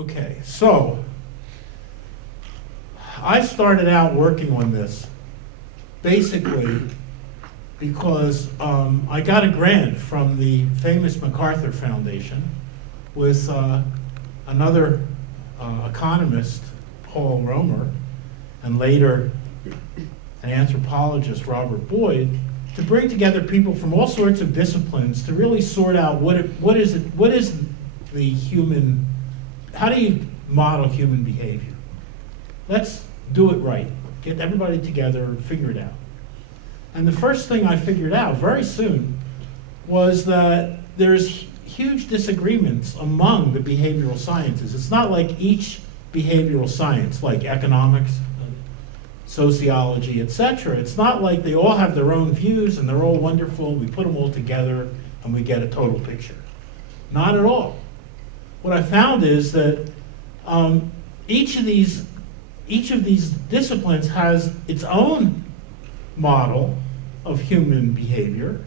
Okay, so I started out working on this basically because I got a grant from the famous MacArthur Foundation with another economist, Paul Romer, and later an anthropologist, Robert Boyd, to bring together people from all sorts of disciplines to really sort out what is the human, how do you model human behavior? Let's do it right. Get everybody together and figure it out. And the first thing I figured out very soon was that there's huge disagreements among the behavioral sciences. It's not like each behavioral science, like economics, sociology, etc. It's not like they all have their own views and they're all wonderful. We put them all together and we get a total picture. Not at all. What I found is that each of these disciplines has its own model of human behavior,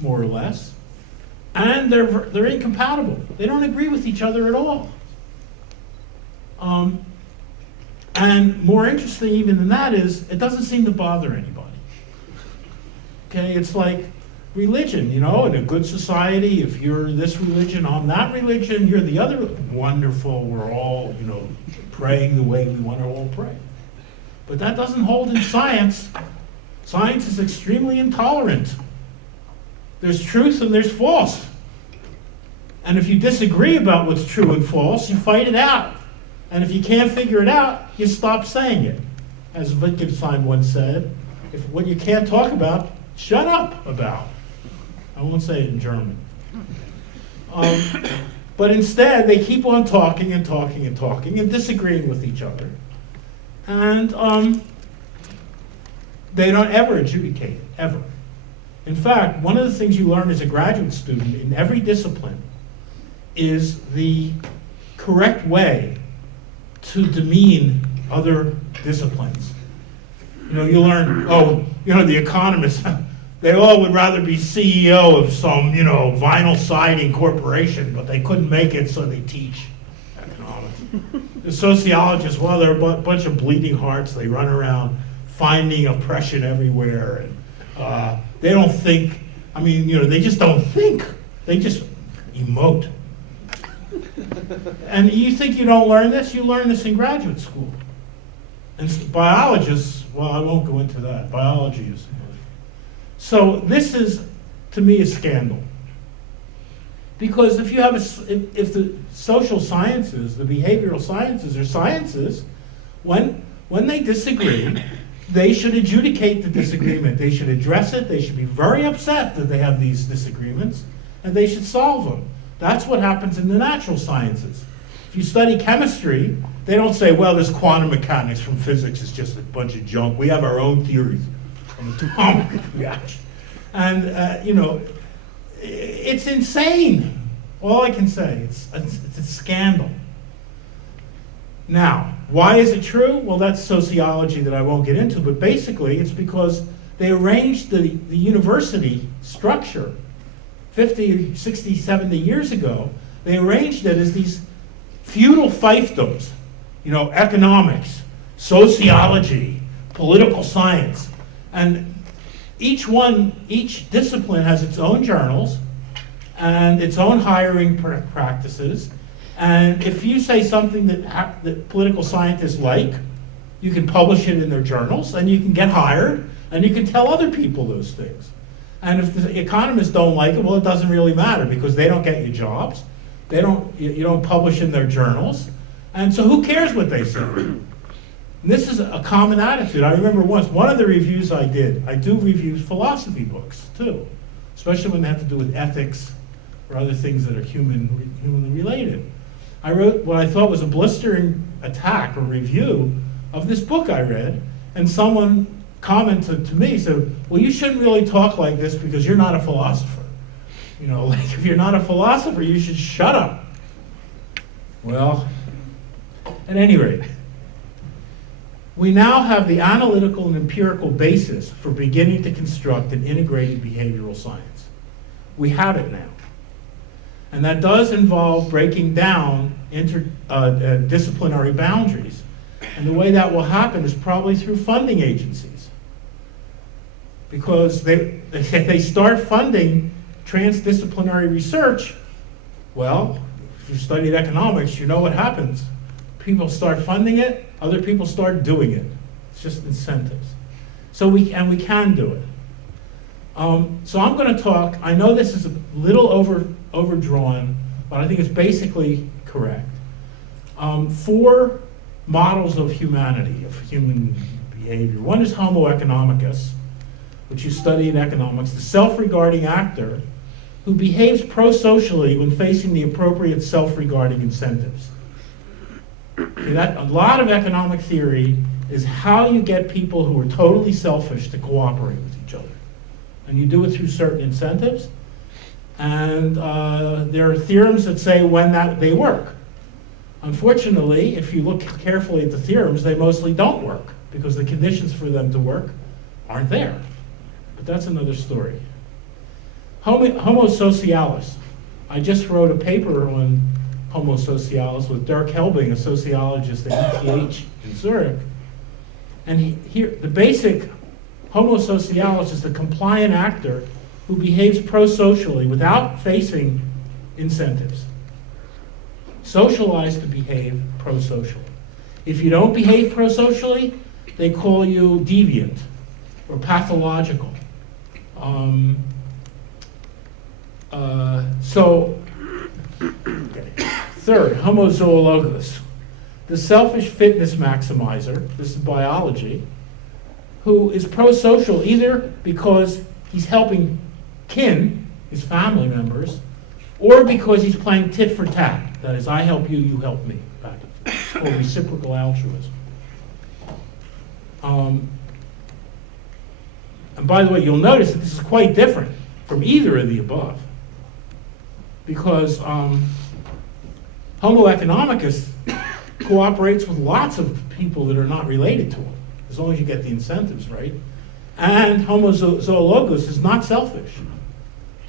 more or less, and they're incompatible. They don't agree with each other at all. And more interesting even than that is, it doesn't seem to bother anybody. Okay, it's like religion, you know, in a good society, if you're this religion, I'm that religion, you're the other, wonderful, we're all, you know, praying the way we want to all pray. But that doesn't hold in science. Science is extremely intolerant. There's truth and there's false. And if you disagree about what's true and false, you fight it out. And if you can't figure it out, you stop saying it. As Wittgenstein once said, if what you can't talk about, shut up about. I won't say it in German. But instead, they keep on talking and talking and talking and disagreeing with each other. And they don't ever adjudicate it, ever. In fact, one of the things you learn as a graduate student in every discipline is the correct way to demean other disciplines. You know, you learn, oh, you know, the economists, they all would rather be CEO of some, you know, vinyl siding corporation, but they couldn't make it, so they teach economics. The sociologists, well, they're a bunch of bleeding hearts. They run around finding oppression everywhere, and they don't think, I mean, you know, they just don't think. They just emote. And you think you don't learn this? You learn this in graduate school. And biologists, well, I won't go into that. Biology is. So this is, to me, a scandal. Because if you have if the social sciences, the behavioral sciences are sciences, when they disagree, they should adjudicate the disagreement. They should address it. They should be very upset that they have these disagreements, and they should solve them. That's what happens in the natural sciences. If you study chemistry, they don't say, well, this quantum mechanics from physics is just a bunch of junk. We have our own theories on atomic reaction. And, you know, it's insane. All I can say, it's a scandal. Now, why is it true? Well, that's sociology that I won't get into, but basically it's because they arranged the university structure 50, 60, 70 years ago. They arranged it as these feudal fiefdoms, you know, economics, sociology, political science. And each discipline has its own journals and its own hiring practices. And if you say something that political scientists like, you can publish it in their journals, and you can get hired, and you can tell other people those things. And if the economists don't like it, well, it doesn't really matter because they don't get you jobs. You don't publish in their journals. And so who cares what they say? And this is a common attitude. I remember once, one of the reviews I do review philosophy books too, especially when they have to do with ethics or other things that are humanly related. I wrote what I thought was a blistering attack or review of this book I read, and someone commented to me, said, well, you shouldn't really talk like this because you're not a philosopher. You know, like if you're not a philosopher, you should shut up. Well, at any rate, we now have the analytical and empirical basis for beginning to construct an integrated behavioral science. We have it now. And that does involve breaking down interdisciplinary boundaries. And the way that will happen is probably through funding agencies. Because if they start funding transdisciplinary research, well, if you've studied economics, you know what happens. People start funding it, other people start doing it. It's just incentives. So we can do it. So I'm going to talk, I know this is a little overdrawn, but I think it's basically correct. 4 models of humanity, of human behavior. One is Homo economicus, which you study in economics, the self-regarding actor who behaves pro-socially when facing the appropriate self-regarding incentives. Okay, a lot of economic theory is how you get people who are totally selfish to cooperate with each other. And you do it through certain incentives. And there are theorems that say when they work. Unfortunately, if you look carefully at the theorems, they mostly don't work because the conditions for them to work aren't there. But that's another story. Homo socialis. I just wrote a paper on Homo socialis with Dirk Helbing, a sociologist at ETH in Zurich. And here, the basic Homo socialis is the compliant actor who behaves pro-socially without facing incentives. Socialized to behave pro-socially. If you don't behave pro-socially, they call you deviant or pathological. Third, Homo zoologus, the selfish fitness maximizer, this is biology, who is pro-social either because he's helping kin, his family members, or because he's playing tit for tat. That is, I help you, you help me. Back and forth. It's called reciprocal altruism. And by the way, you'll notice that this is quite different from either of the above. Because Homo economicus cooperates with lots of people that are not related to him, as long as you get the incentives right. And Homo zoologus is not selfish.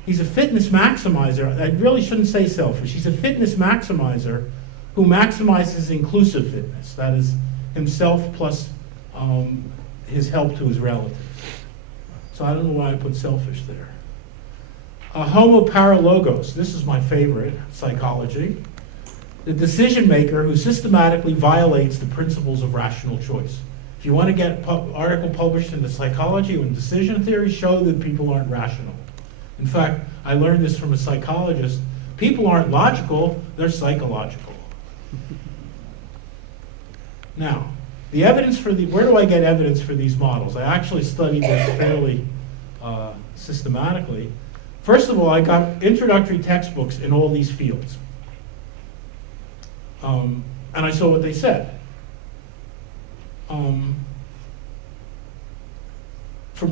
He's a fitness maximizer. I really shouldn't say selfish. He's a fitness maximizer who maximizes inclusive fitness. That is himself plus his help to his relatives. So I don't know why I put selfish there. Homo paralogos. This is my favorite, psychology. The decision maker who systematically violates the principles of rational choice. If you want to get an article published in the psychology or in decision theory, show that people aren't rational. In fact, I learned this from a psychologist. People aren't logical, they're psychological. Now, the evidence for where do I get evidence for these models? I actually studied this fairly systematically. First of all, I got introductory textbooks in all these fields. And I saw what they said. From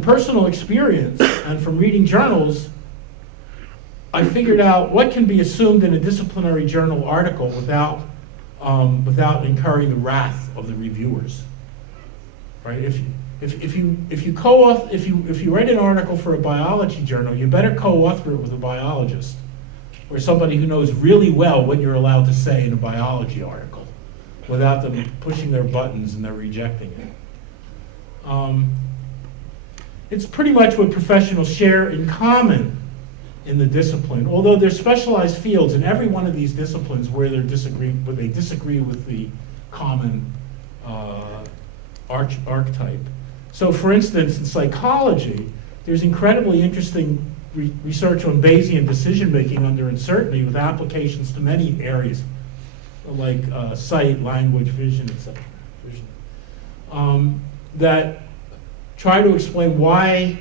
personal experience and from reading journals, I figured out what can be assumed in a disciplinary journal article without incurring the wrath of the reviewers. Right? If you write an article for a biology journal, you better co-author it with a biologist or somebody who knows really well what you're allowed to say in a biology article without them pushing their buttons and they're rejecting it. It's pretty much what professionals share in common in the discipline, although there's specialized fields in every one of these disciplines where they disagree with the common archetype. So for instance, in psychology, there's incredibly interesting research on Bayesian decision-making under uncertainty with applications to many areas, like sight, language, vision, etc. That try to explain why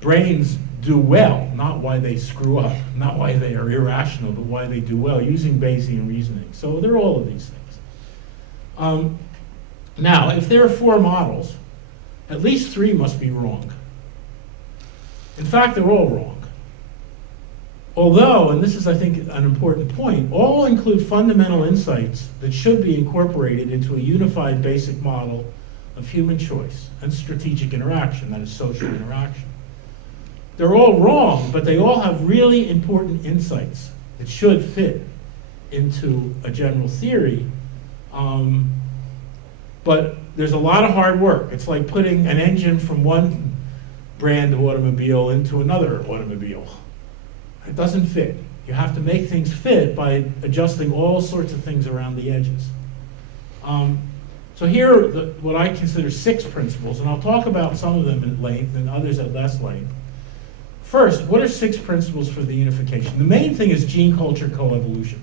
brains do well, not why they screw up, not why they are irrational, but why they do well, using Bayesian reasoning. So there are all of these things. Now, if there are 4 models, at least 3 must be wrong. In fact, they're all wrong. Although, and this is, I think, an important point, all include fundamental insights that should be incorporated into a unified basic model of human choice and strategic interaction, that is social interaction. They're all wrong, but they all have really important insights that should fit into a general theory. But there's a lot of hard work. It's like putting an engine from one brand of automobile into another automobile. It doesn't fit. You have to make things fit by adjusting all sorts of things around the edges. So here are what I consider 6 principles, and I'll talk about some of them at length and others at less length. First, what are 6 principles for the unification? The main thing is gene culture coevolution.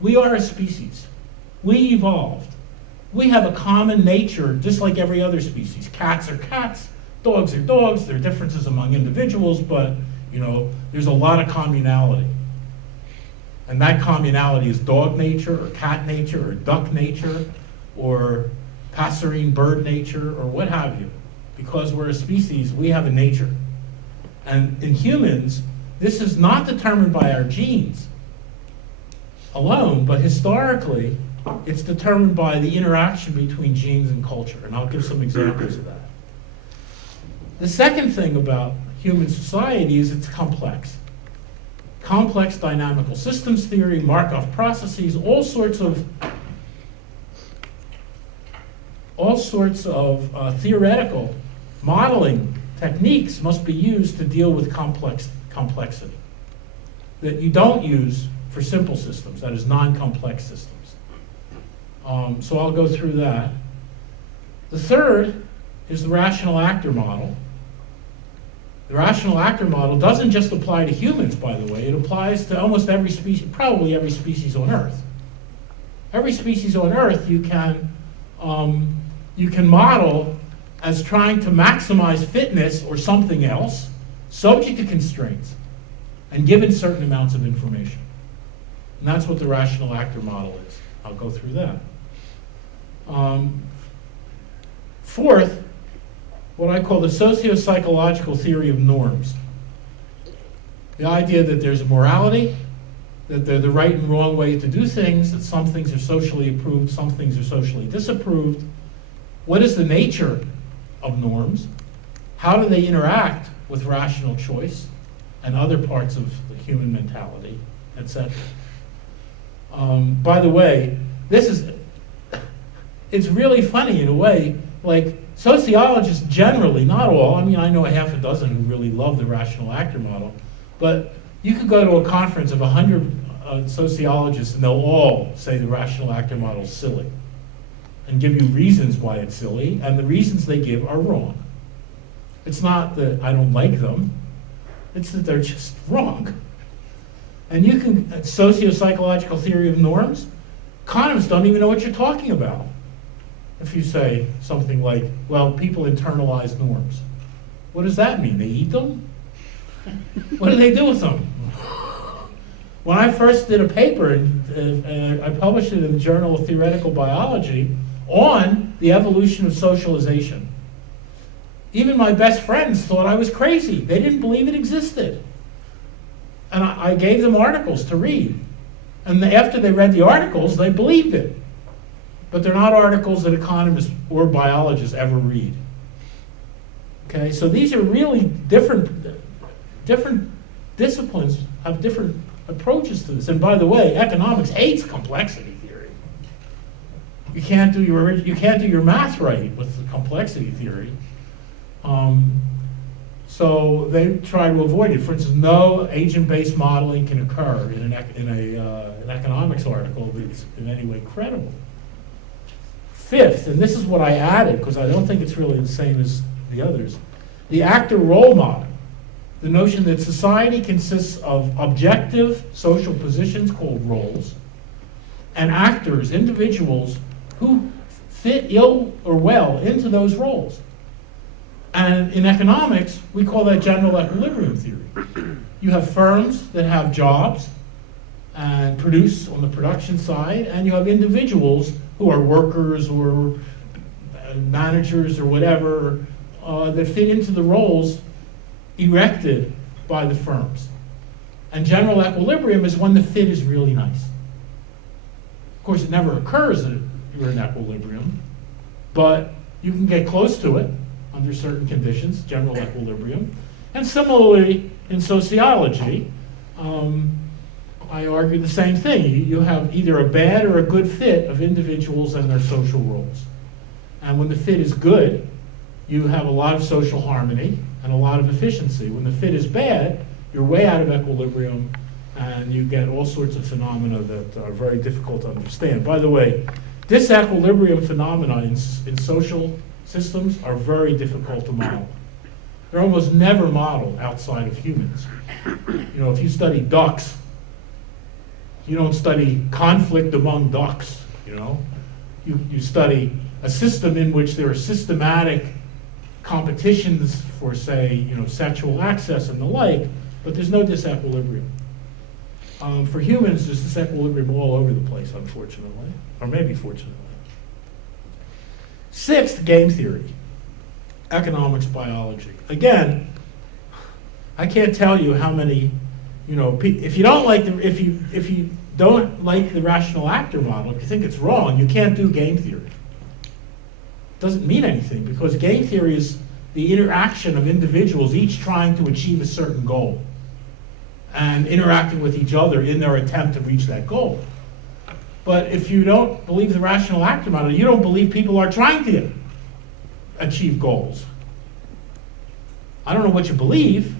We are a species. We evolved. We have a common nature just like every other species. Cats are cats, dogs are dogs. There are differences among individuals, but there's a lot of communality. And that communality is dog nature or cat nature or duck nature or passerine bird nature or what have you. Because we're a species, we have a nature. And in humans, this is not determined by our genes alone, but historically, it's determined by the interaction between genes and culture, and I'll give some examples of that. The second thing about human society is it's complex. Complex dynamical systems theory, Markov processes, all sorts of theoretical modeling techniques must be used to deal with complexity that you don't use for simple systems, that is non-complex systems. So I'll go through that. The third is the rational actor model. The rational actor model doesn't just apply to humans, by the way. It applies to almost every species, probably every species on Earth. Every species on Earth you can model as trying to maximize fitness or something else, subject to constraints, and given certain amounts of information. And that's what the rational actor model is. I'll go through that. Fourth, what I call the socio-psychological theory of norms. The idea that there's a morality, that they're the right and wrong way to do things, that some things are socially approved, some things are socially disapproved. What is the nature of norms? How do they interact with rational choice and other parts of the human mentality, etc.? By the way, it's really funny in a way, like sociologists generally, not all, I know a half a dozen who really love the rational actor model, but you could go to a conference of 100 sociologists and they'll all say the rational actor model is silly and give you reasons why it's silly, and the reasons they give are wrong. It's not that I don't like them, it's that they're just wrong. And you can, socio-psychological theory of norms, economists don't even know what you're talking about. If you say something like, well, people internalize norms. What does that mean? They eat them? What do they do with them? When I first did a paper, and I published it in the Journal of Theoretical Biology, on the evolution of socialization, even my best friends thought I was crazy. They didn't believe it existed. And I gave them articles to read. And after they read the articles, they believed it. But they're not articles that economists or biologists ever read. Okay, so these are really different disciplines have different approaches to this. And by the way, economics hates complexity theory. You can't do your math right with the complexity theory. So they try to avoid it. For instance, no agent-based modeling can occur in an economics article that's in any way credible. Fifth, and this is what I added because I don't think it's really the same as the others, the actor role model. The notion that society consists of objective social positions called roles and actors, individuals who fit ill or well into those roles. And in economics, we call that general equilibrium theory. You have firms that have jobs and produce on the production side, and you have individuals who are workers or managers or whatever that fit into the roles erected by the firms. And general equilibrium is when the fit is really nice. Of course, it never occurs that you're in equilibrium, but you can get close to it under certain conditions, general equilibrium. And similarly, in sociology, I argue the same thing. You have either a bad or a good fit of individuals and their social roles. And when the fit is good, you have a lot of social harmony and a lot of efficiency. When the fit is bad, you're way out of equilibrium and you get all sorts of phenomena that are very difficult to understand. By the way, disequilibrium phenomena in social systems are very difficult to model. They're almost never modeled outside of humans. You know, if you study ducks, you don't study conflict among ducks, you know. You study a system in which there are systematic competitions for, say, you know, sexual access and the like, but there's no disequilibrium. For humans, there's disequilibrium all over the place, unfortunately, or maybe fortunately. Sixth, game theory, economics, biology. Again, I can't tell you how many, you know, if you don't like if you don't like the rational actor model, if you think it's wrong, you can't do game theory. It doesn't mean anything because game theory is the interaction of individuals, each trying to achieve a certain goal and interacting with each other in their attempt to reach that goal. But if you don't believe the rational actor model, you don't believe people are trying to achieve goals. I don't know what you believe,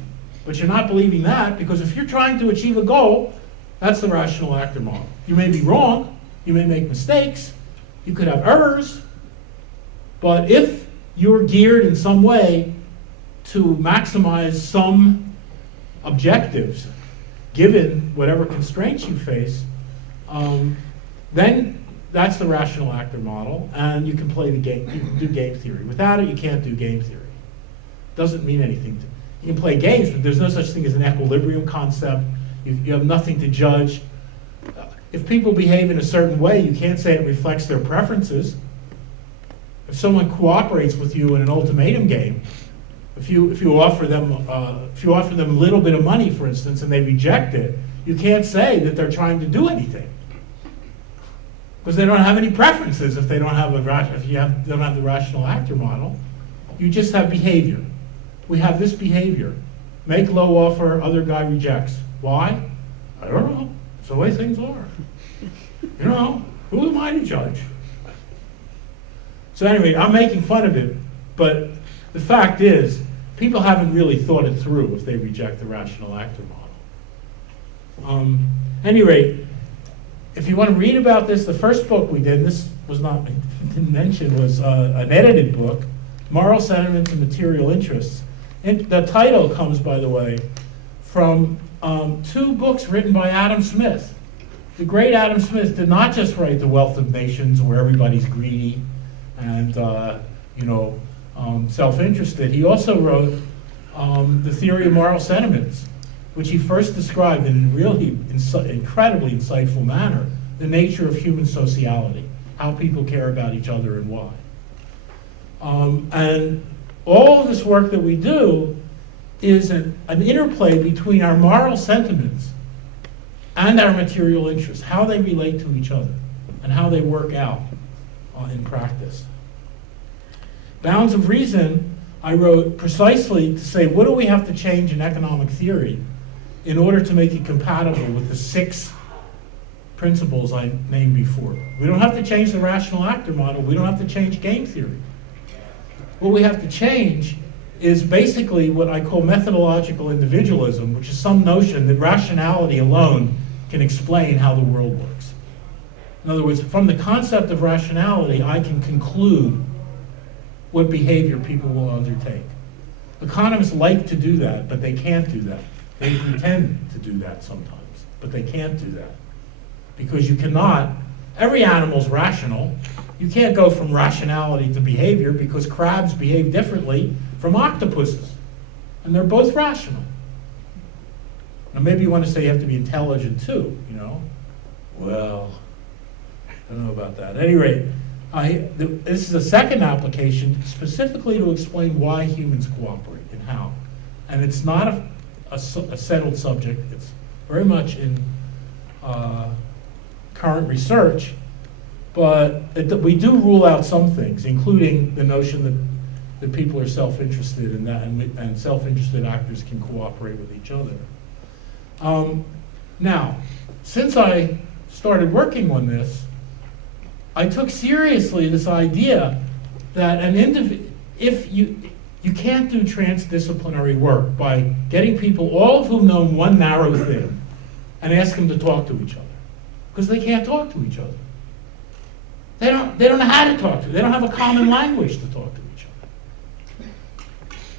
but you're not believing that, because if you're trying to achieve a goal, that's the rational actor model. You may be wrong, you may make mistakes, you could have errors, but if you're geared in some way to maximize some objectives, given whatever constraints you face, then that's the rational actor model, and you can play the game, you can do game theory. Without it, you can't do game theory. Doesn't mean anything. You can play games, but there's no such thing as an equilibrium concept. You have nothing to judge. If people behave in a certain way, you can't say it reflects their preferences. If someone cooperates with you in an ultimatum game, if you offer them a little bit of money, for instance, and they reject it, you can't say that they're trying to do anything, because they don't have any preferences. If they don't have don't have the rational actor model, you just have behavior. We have this behavior: make low offer, other guy rejects. Why? I don't know. It's the way things are. You know, who am I to judge? So anyway, I'm making fun of it, but the fact is, people haven't really thought it through if they reject the rational actor model. Any rate, if you want to read about this, the first book we did, this was not didn't mention, was an edited book, Moral Sentiments and Material Interests. And the title comes, by the way, from two books written by Adam Smith. The great Adam Smith did not just write The Wealth of Nations, where everybody's greedy and self-interested. He also wrote The Theory of Moral Sentiments, which he first described in a really incredibly insightful manner, the nature of human sociality, how people care about each other and why. And all of this work that we do is an interplay between our moral sentiments and our material interests, how they relate to each other and how they work out in practice. Bounds of Reason, I wrote precisely to say, what do we have to change in economic theory in order to make it compatible with the 6 principles I named before? We don't have to change the rational actor model. We don't have to change game theory. What we have to change is basically what I call methodological individualism, which is some notion that rationality alone can explain how the world works. In other words, from the concept of rationality, I can conclude what behavior people will undertake. Economists like to do that, but they can't do that. They pretend to do that sometimes, but they can't do that. Because you cannot, every animal's rational. You can't go from rationality to behavior, because crabs behave differently from octopuses. And they're both rational. Now maybe you want to say you have to be intelligent too, you know? Well, I don't know about that. At any rate, this is a second application specifically to explain why humans cooperate and how. And it's not a settled subject. It's very much in current research, but we do rule out some things, including the notion that people are self-interested in that, and self-interested actors can cooperate with each other. Now, since I started working on this, I took seriously this idea that if you can't do transdisciplinary work by getting people, all of whom know one narrow thing, and ask them to talk to each other, because they can't talk to each other. They don't know how to talk to. They don't have a common language to talk to each other.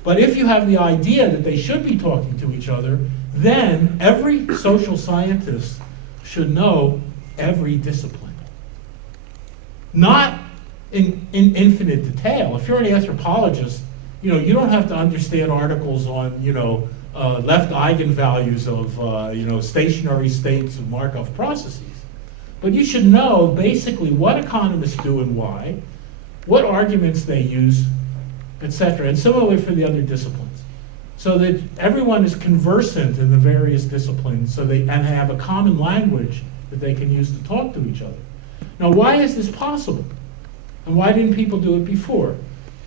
But if you have the idea that they should be talking to each other, then every social scientist should know every discipline. Not in infinite detail. If you're an anthropologist, you don't have to understand articles on, left eigenvalues of, stationary states of Markov processes. But you should know basically what economists do and why, what arguments they use, etc. And similarly for the other disciplines. So that everyone is conversant in the various disciplines and have a common language that they can use to talk to each other. Now, why is this possible? And why didn't people do it before?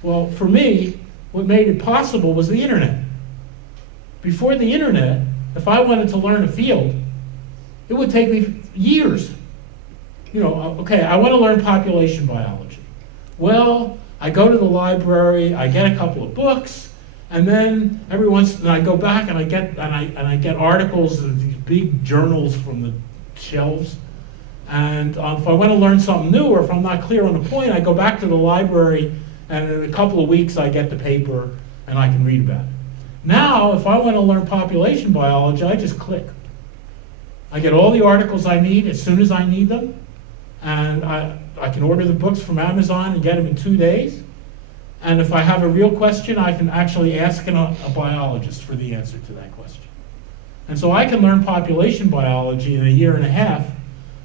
Well, for me, what made it possible was the internet. Before the internet, if I wanted to learn a field, it would take me years. Okay, I want to learn population biology. Well, I go to the library, I get a couple of books, and then I go back and I get articles in these big journals from the shelves. And if I want to learn something new, or if I'm not clear on a point, I go back to the library, and in a couple of weeks I get the paper and I can read about it. Now, if I want to learn population biology, I just click. I get all the articles I need as soon as I need them, and I can order the books from Amazon and get them in 2 days. And if I have a real question, I can actually ask a biologist for the answer to that question. And so I can learn population biology in a year and a half,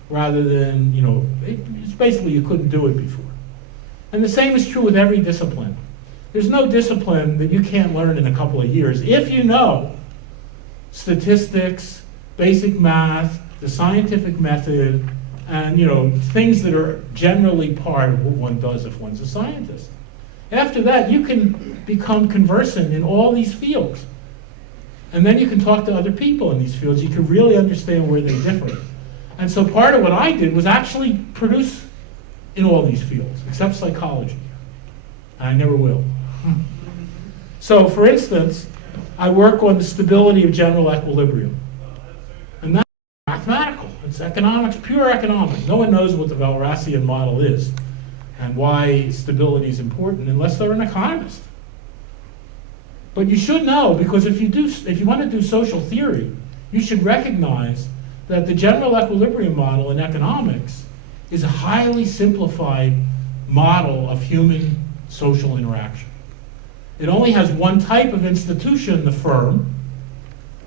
rather than, it's basically you couldn't do it before. And the same is true with every discipline. There's no discipline that you can't learn in a couple of years if you know statistics, basic math, the scientific method, and things that are generally part of what one does if one's a scientist. After that, you can become conversant in all these fields. And then you can talk to other people in these fields. You can really understand where they differ. And so part of what I did was actually produce in all these fields, except psychology. And I never will. So, for instance, I work on the stability of general equilibrium. And that's mathematical. It's economics, pure economics. No one knows what the Walrasian model is and why stability is important unless they're an economist. But you should know, because if you want to do social theory, you should recognize that the general equilibrium model in economics is a highly simplified model of human social interaction. It only has one type of institution, the firm,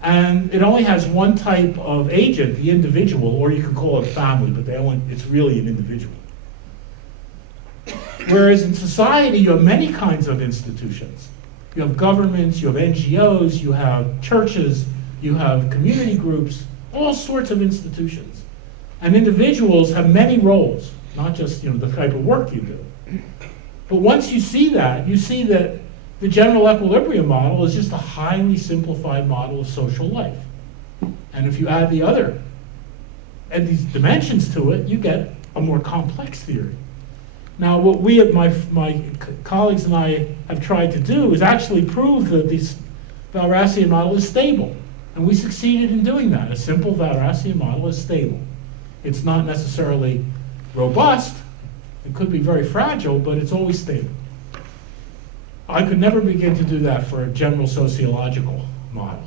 and it only has one type of agent, the individual, or you could call it family, but it's really an individual. Whereas in society, you have many kinds of institutions. You have governments, you have NGOs, you have churches, you have community groups, all sorts of institutions. And individuals have many roles, not just the type of work you do. But once you see that the general equilibrium model is just a highly simplified model of social life. And if you add these dimensions to it, you get a more complex theory. Now, what my colleagues and I have tried to do is actually prove that this Walrasian model is stable. And we succeeded in doing that. A simple Walrasian model is stable. It's not necessarily robust. It could be very fragile, but it's always stable. I could never begin to do that for a general sociological model.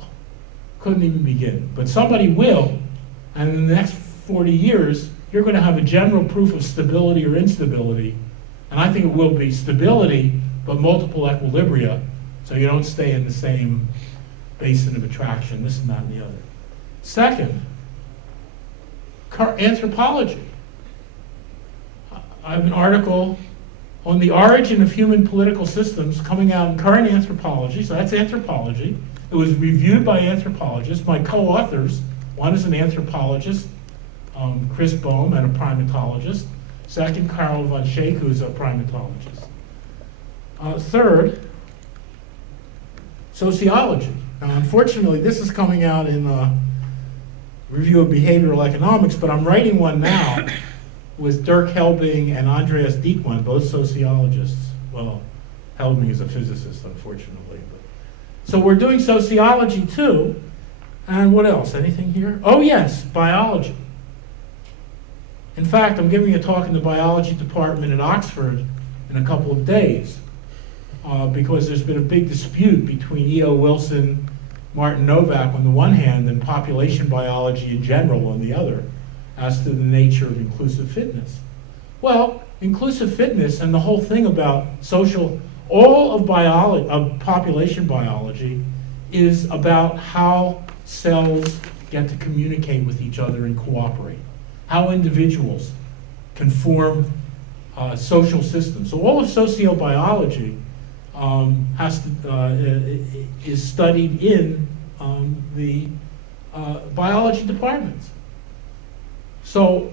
Couldn't even begin. But somebody will, and in the next 40 years, you're going to have a general proof of stability or instability. And I think it will be stability, but multiple equilibria, so you don't stay in the same basin of attraction, this and that and the other. Second, anthropology. I have an article on the origin of human political systems coming out in Current Anthropology, so that's anthropology. It was reviewed by anthropologists. My co-authors, one is an anthropologist, Chris Bohm, and a primatologist. Second, Carl von Schaek, who's a primatologist. Third, sociology. Now, unfortunately, this is coming out in review of behavioral economics, but I'm writing one now with Dirk Helbing and Andreas Diekmann, both sociologists. Well, Helbing is a physicist, unfortunately. So we're doing sociology too. And what else? Anything here? Oh yes, biology. In fact, I'm giving a talk in the biology department at Oxford in a couple of days because there's been a big dispute between E.O. Wilson, Martin Novak on the one hand, and population biology in general on the other, as to the nature of inclusive fitness. Well, inclusive fitness and the whole thing about all of biology, of population biology, is about how cells get to communicate with each other and cooperate, how individuals can form social systems. So all of sociobiology is studied in the biology departments. So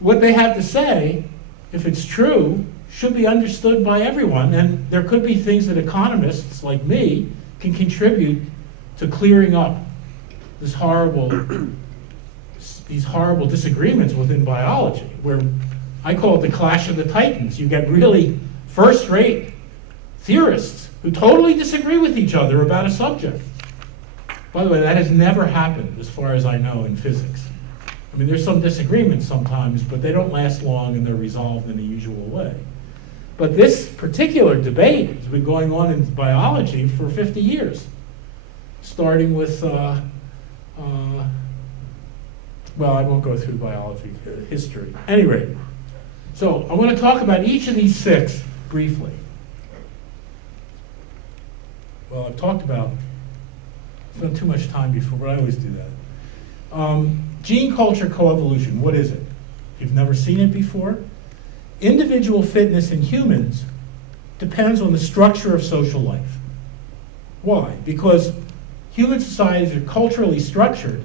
what they have to say, if it's true, should be understood by everyone, and there could be things that economists like me can contribute to clearing up these horrible disagreements within biology, where I call it the clash of the titans. You get really first-rate theorists who totally disagree with each other about a subject. By the way, that has never happened, as far as I know, in physics. I mean, there's some disagreements sometimes, but they don't last long and they're resolved in the usual way. But this particular debate has been going on in biology for 50 years, starting with, well, I won't go through biology history. Anyway, so I want to talk about each of these six briefly. Well, I've talked about, spent too much time before, but I always do that. Gene culture coevolution, what is it? If you've never seen it before, individual fitness in humans depends on the structure of social life. Why? Because human societies are culturally structured,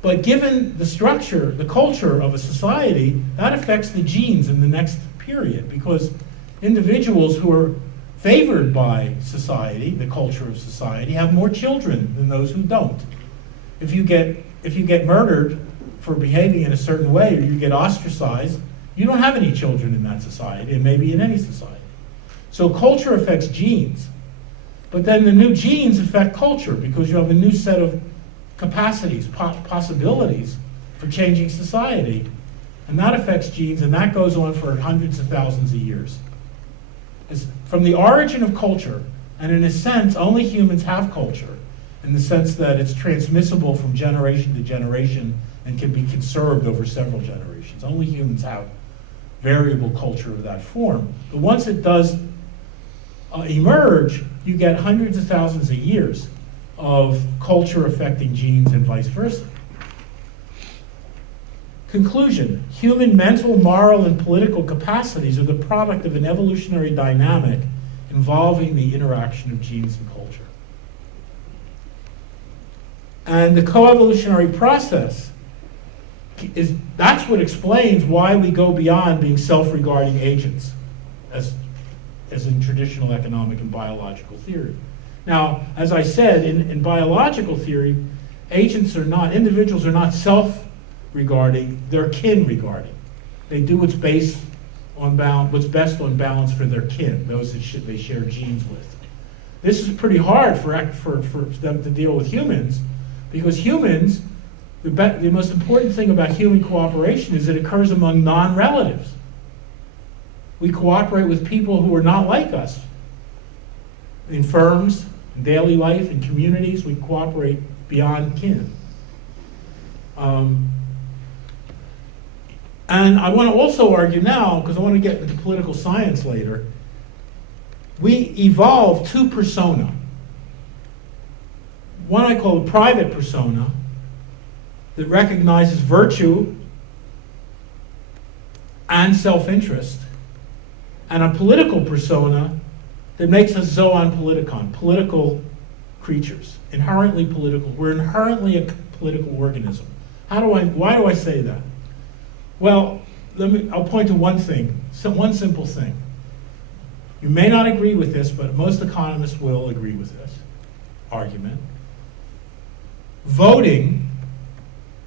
but given the structure, the culture of a society, that affects the genes in the next period, because individuals who are favored by society, the culture of society, have more children than those who don't. If you get murdered for behaving in a certain way, or you get ostracized, you don't have any children in that society, and maybe in any society. So culture affects genes. But then the new genes affect culture, because you have a new set of capacities, possibilities for changing society. And that affects genes, and that goes on for hundreds of thousands of years. It's from the origin of culture, and in a sense, only humans have culture, in the sense that it's transmissible from generation to generation and can be conserved over several generations. Only humans have variable culture of that form. But once it does emerge, you get hundreds of thousands of years of culture affecting genes and vice versa. Conclusion: human mental, moral, and political capacities are the product of an evolutionary dynamic involving the interaction of genes and culture. And the coevolutionary process that's what explains why we go beyond being self-regarding agents, as in traditional economic and biological theory. Now, as I said, in biological theory, individuals are not self-regarding, they're kin-regarding. They do what's best on balance for their kin, those that they share genes with. This is pretty hard for them to deal with humans, because humans, the most important thing about human cooperation is it occurs among non-relatives. We cooperate with people who are not like us. In firms, in daily life, in communities, we cooperate beyond kin. And I want to also argue now, because I want to get into political science later, we evolve two persona. One I call a private persona, that recognizes virtue and self-interest, and a political persona that makes us zoon politikon, political creatures, inherently political. We're inherently a political organism. Why do I say that? Well, I'll point to one thing, one simple thing. You may not agree with this, but most economists will agree with this argument. Voting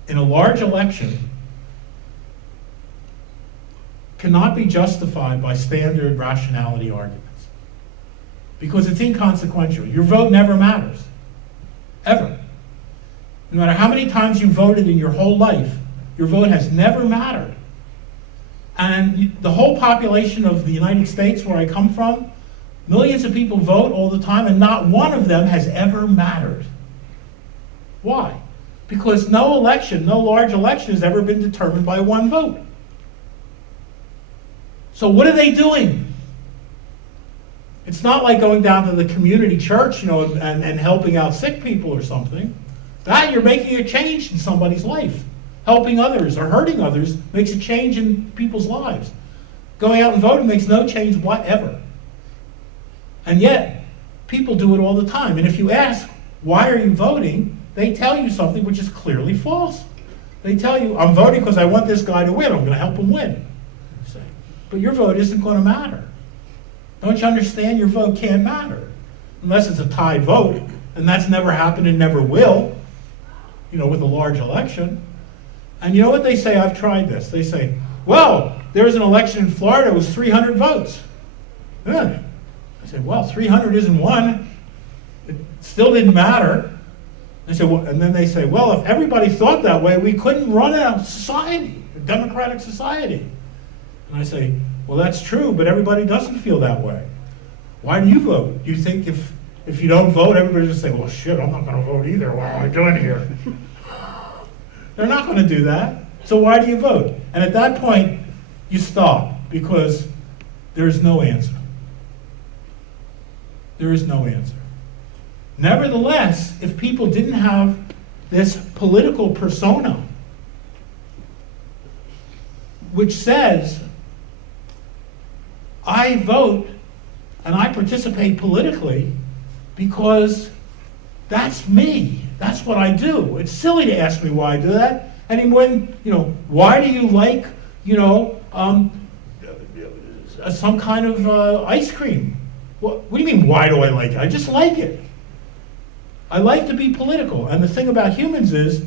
in a large election cannot be justified by standard rationality arguments because it's inconsequential. Your vote never matters, ever. No matter how many times you voted in your whole life, your vote has never mattered. And the whole population of the United States, where I come from, millions of people vote all the time, and not one of them has ever mattered. Why? Because no election, no large election has ever been determined by one vote. So what are they doing? It's not like going down to the community church, and helping out sick people or something. That you're making a change in somebody's life. Helping others or hurting others makes a change in people's lives. Going out and voting makes no change whatever. And yet, people do it all the time. And if you ask, why are you voting? They tell you something which is clearly false. They tell you, I'm voting because I want this guy to win. I'm going to help him win. But your vote isn't going to matter. Don't you understand? Your vote can't matter. Unless it's a tied vote. And that's never happened and never will, with a large election. And you know what they say? I've tried this. They say, well, there was an election in Florida, it was 300 votes. I say, well, 300 isn't one. It still didn't matter. And then they say, well, if everybody thought that way, we couldn't run a society, a democratic society. And I say, well, that's true, but everybody doesn't feel that way. Why do you vote? You think if you don't vote, everybody's just say, well, shit, I'm not going to vote either. What am I doing here? They're not going to do that. So why do you vote? And at that point, you stop, because there's no answer. There is no answer. Nevertheless, if people didn't have this political persona, which says, I vote and I participate politically because that's me. That's what I do. It's silly to ask me why I do that. Any more than, why do you like, some kind of ice cream? What do you mean, why do I like it? I just like it. I like to be political. And the thing about humans is,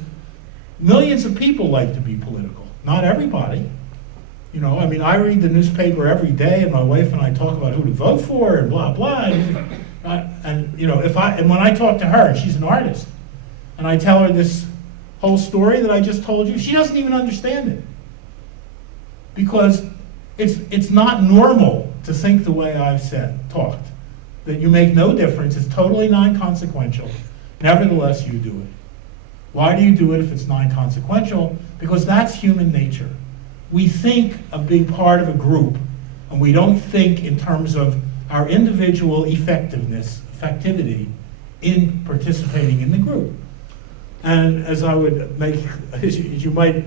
millions of people like to be political. Not everybody. I read the newspaper every day, and my wife and I talk about who to vote for and blah, blah. And when I talk to her, and she's an artist, and I tell her this whole story that I just told you, she doesn't even understand it. Because it's not normal to think the way I've talked. That you make no difference, it's totally non-consequential. Nevertheless, you do it. Why do you do it if it's non-consequential? Because that's human nature. We think of being part of a group, and we don't think in terms of our individual effectivity in participating in the group. And as you might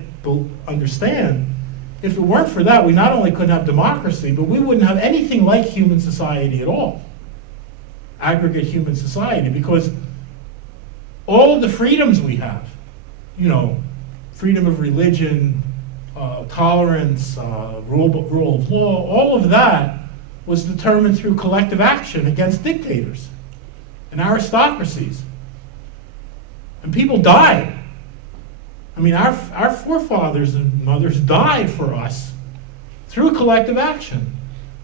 understand, if it weren't for that, we not only couldn't have democracy, but we wouldn't have anything like human society at all. Aggregate human society, because all of the freedoms we have, freedom of religion, tolerance, rule of law, all of that was determined through collective action against dictators and aristocracies. And people died. Our forefathers and mothers died for us through collective action.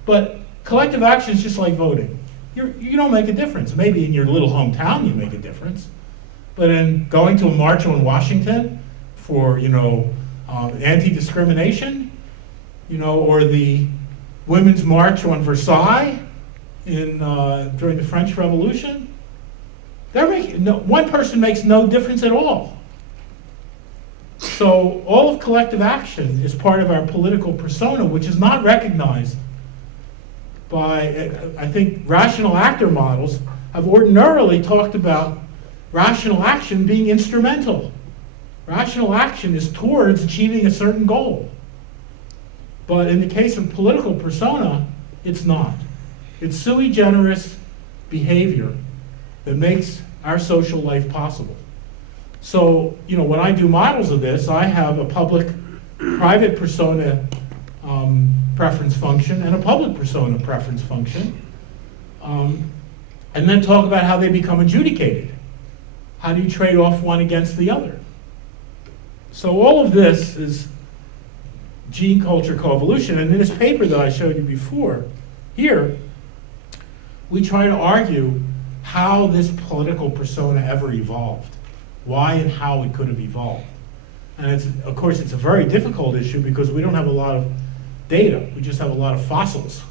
But collective action is just like voting. You don't make a difference. Maybe in your little hometown you make a difference. But in going to a march on Washington for, anti-discrimination, or the Women's March on Versailles during the French Revolution, one person makes no difference at all. So all of collective action is part of our political persona, which is not recognized by, I think, rational actor models have ordinarily talked about rational action being instrumental. Rational action is towards achieving a certain goal. But in the case of political persona, it's not. It's sui generis behavior that makes our social life possible. So, when I do models of this, I have a public-private persona preference function and a public persona preference function, and then talk about how they become adjudicated. How do you trade off one against the other? So all of this is gene culture coevolution. And in this paper that I showed you before, here, we try to argue how this political persona ever evolved, why and how it could have evolved. And of course, it's a very difficult issue because we don't have a lot of data. We just have a lot of fossils.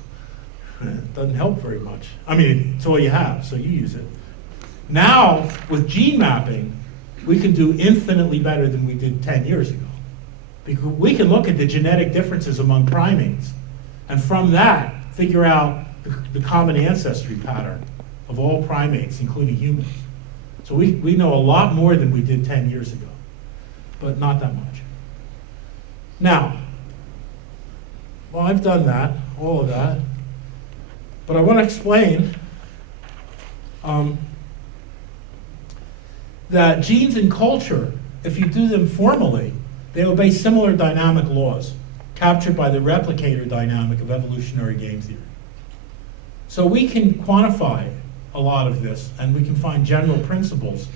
It doesn't help very much. I mean, it's all you have, so you use it. Now, with gene mapping, we can do infinitely better than we did 10 years ago. Because we can look at the genetic differences among primates, and from that, figure out the common ancestry pattern of all primates, including humans. So we know a lot more than we did 10 years ago, but not that much. Now, well, I've done that, all of that, but I want to explain that genes and culture, if you do them formally, they obey similar dynamic laws captured by the replicator dynamic of evolutionary game theory. So we can quantify a lot of this, and we can find general principles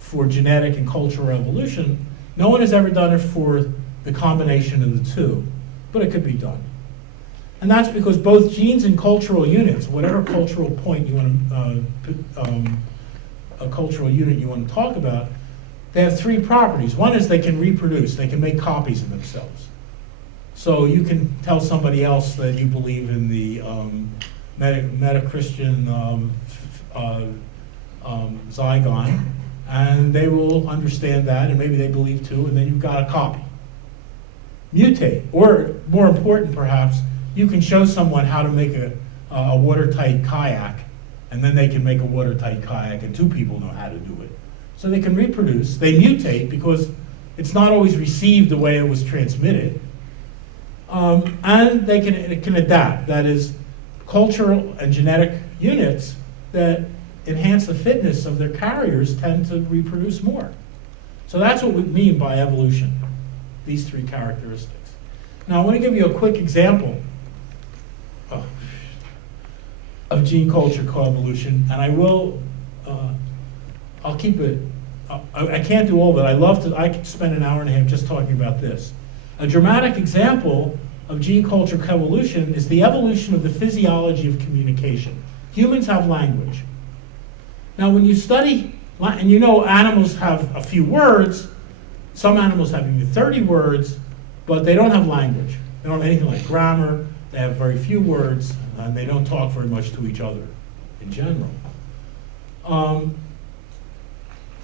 for genetic and cultural evolution. No one has ever done it for the combination of the two, but it could be done. And that's because both genes and cultural units, whatever cultural point you want to, a cultural unit you want to talk about, they have three properties. One is they can reproduce. They can make copies of themselves. So you can tell somebody else that you believe in the meta-Christian Zygon, and they will understand that, and maybe they believe too, and then you've got a copy. Mutate, or more important perhaps, you can show someone how to make a watertight kayak, and then they can make a watertight kayak, and two people know how to do it. So they can reproduce. They mutate because it's not always received the way it was transmitted. And it can adapt. That is, cultural and genetic units that enhance the fitness of their carriers tend to reproduce more. So that's what we mean by evolution, these three characteristics. Now I want to give you a quick example of gene culture coevolution, and I will, I'll keep it, I can't do all of it. I could spend an hour and a half just talking about this. A dramatic example of gene culture coevolution is the evolution of the physiology of communication. Humans have language. Now when you study, and you know animals have a few words, some animals have even 30 words, but they don't have language. They don't have anything like grammar, they have very few words, and they don't talk very much to each other in general.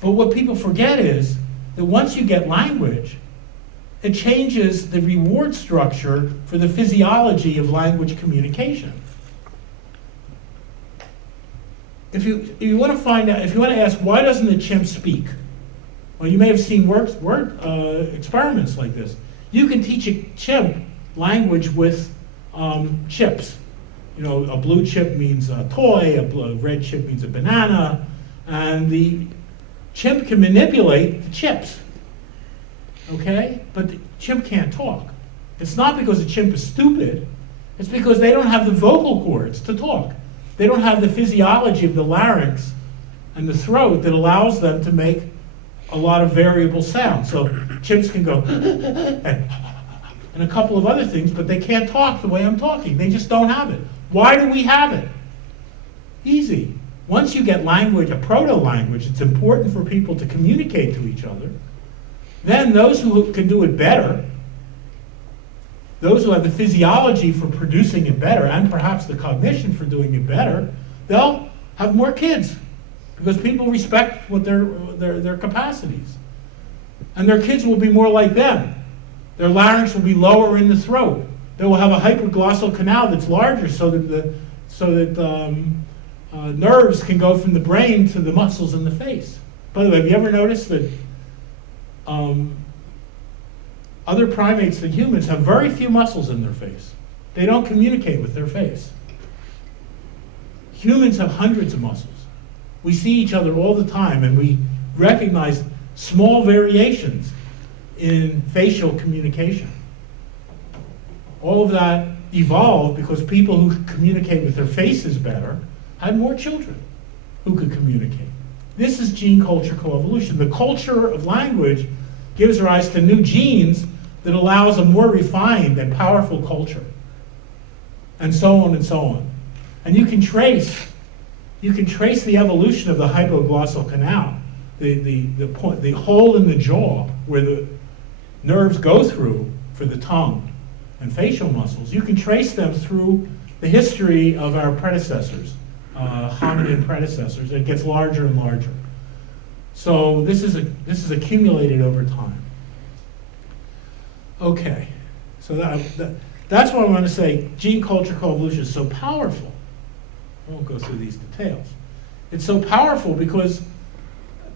But what people forget is that once you get language, it changes the reward structure for the physiology of language communication. If you want to find out, if you want to ask, why doesn't the chimp speak? Well, you may have seen experiments like this. You can teach a chimp language with chips. You know, a blue chip means a toy, a red chip means a banana, and the chimp can manipulate the chips. Okay? But the chimp can't talk. It's not because the chimp is stupid, it's because they don't have the vocal cords to talk. They don't have the physiology of the larynx and the throat that allows them to make a lot of variable sounds. So chimps can go and a couple of other things, but they can't talk the way I'm talking. They just don't have it. Why do we have it? Easy. Once you get language, a proto-language, it's important for people to communicate to each other. Then those who can do it better, those who have the physiology for producing it better, and perhaps the cognition for doing it better, they'll have more kids because people respect what their capacities. And their kids will be more like them. Their larynx will be lower in the throat. They will have a hypoglossal canal that's larger so that nerves can go from the brain to the muscles in the face. By the way, have you ever noticed that other primates than humans have very few muscles in their face? They don't communicate with their face. Humans have hundreds of muscles. We see each other all the time, and we recognize small variations in facial communication. All of that evolved because people who could communicate with their faces better had more children who could communicate. This is gene culture coevolution. The culture of language gives rise to new genes that allows a more refined and powerful culture, and so on and so on. And you can trace the evolution of the hypoglossal canal, the hole in the jaw where the nerves go through for the tongue and facial muscles. You can trace them through the history of our predecessors, hominin predecessors. It gets larger and larger. So this is accumulated over time. Okay, so that's what I want to say. Gene culture coevolution is so powerful. I won't go through these details. It's so powerful because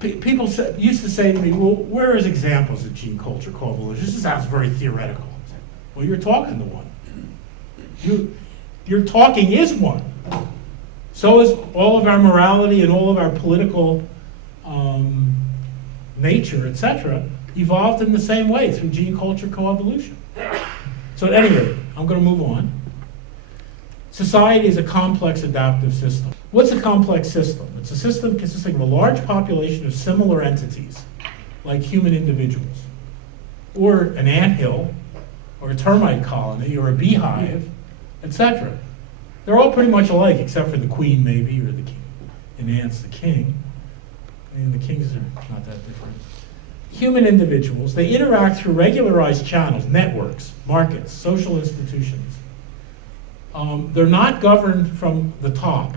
people used to say to me, well, where is examples of gene culture coevolution? This sounds very theoretical. Well, you're talking to one. Your talking is one. So is all of our morality and all of our political nature, etc., evolved in the same way through gene culture coevolution. So at any rate, I'm going to move on. Society is a complex adaptive system. What's a complex system? It's a system consisting of a large population of similar entities, like human individuals, or an anthill, or a termite colony, or a beehive, etc. They're all pretty much alike, except for the queen, maybe, or the king. In ants, the king. And the kings are not that different. Human individuals, they interact through regularized channels, networks, markets, social institutions. They're not governed from the top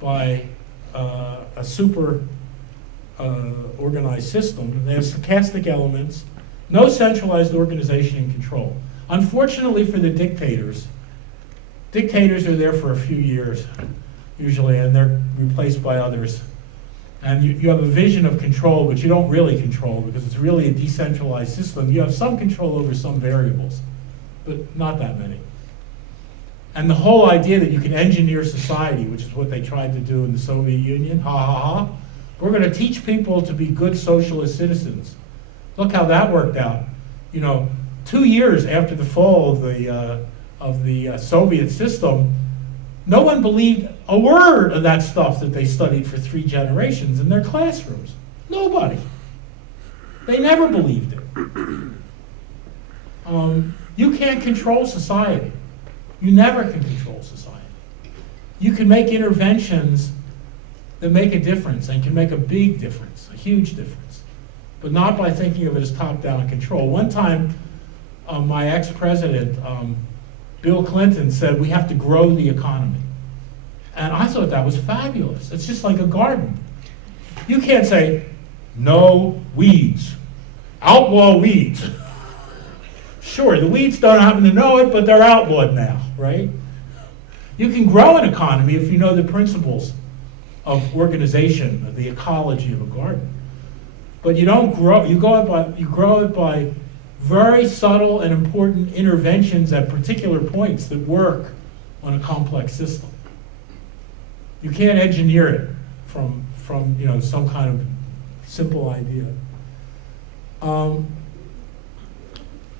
by a super organized system. They have stochastic elements, no centralized organization and control. Unfortunately for the dictators are there for a few years, usually, and they're replaced by others. And you have a vision of control, but you don't really control because it's really a decentralized system. You have some control over some variables, but not that many. And the whole idea that you can engineer society, which is what they tried to do in the Soviet Union, we're going to teach people to be good socialist citizens. Look how that worked out. 2 years after the fall of the Soviet system, no one believed a word of that stuff that they studied for 3 generations in their classrooms. Nobody. They never believed it. You can't control society. You never can control society. You can make interventions that make a difference and can make a big difference, a huge difference, but not by thinking of it as top-down control. One time, my ex-president, Bill Clinton, said we have to grow the economy. And I thought that was fabulous. It's just like a garden. You can't say, no weeds, outlaw weeds. Sure, the weeds don't happen to know it, but they're outlawed now, right? You can grow an economy if you know the principles of organization, of the ecology of a garden. But you don't grow, you grow it by very subtle and important interventions at particular points that work on a complex system. You can't engineer it from some kind of simple idea.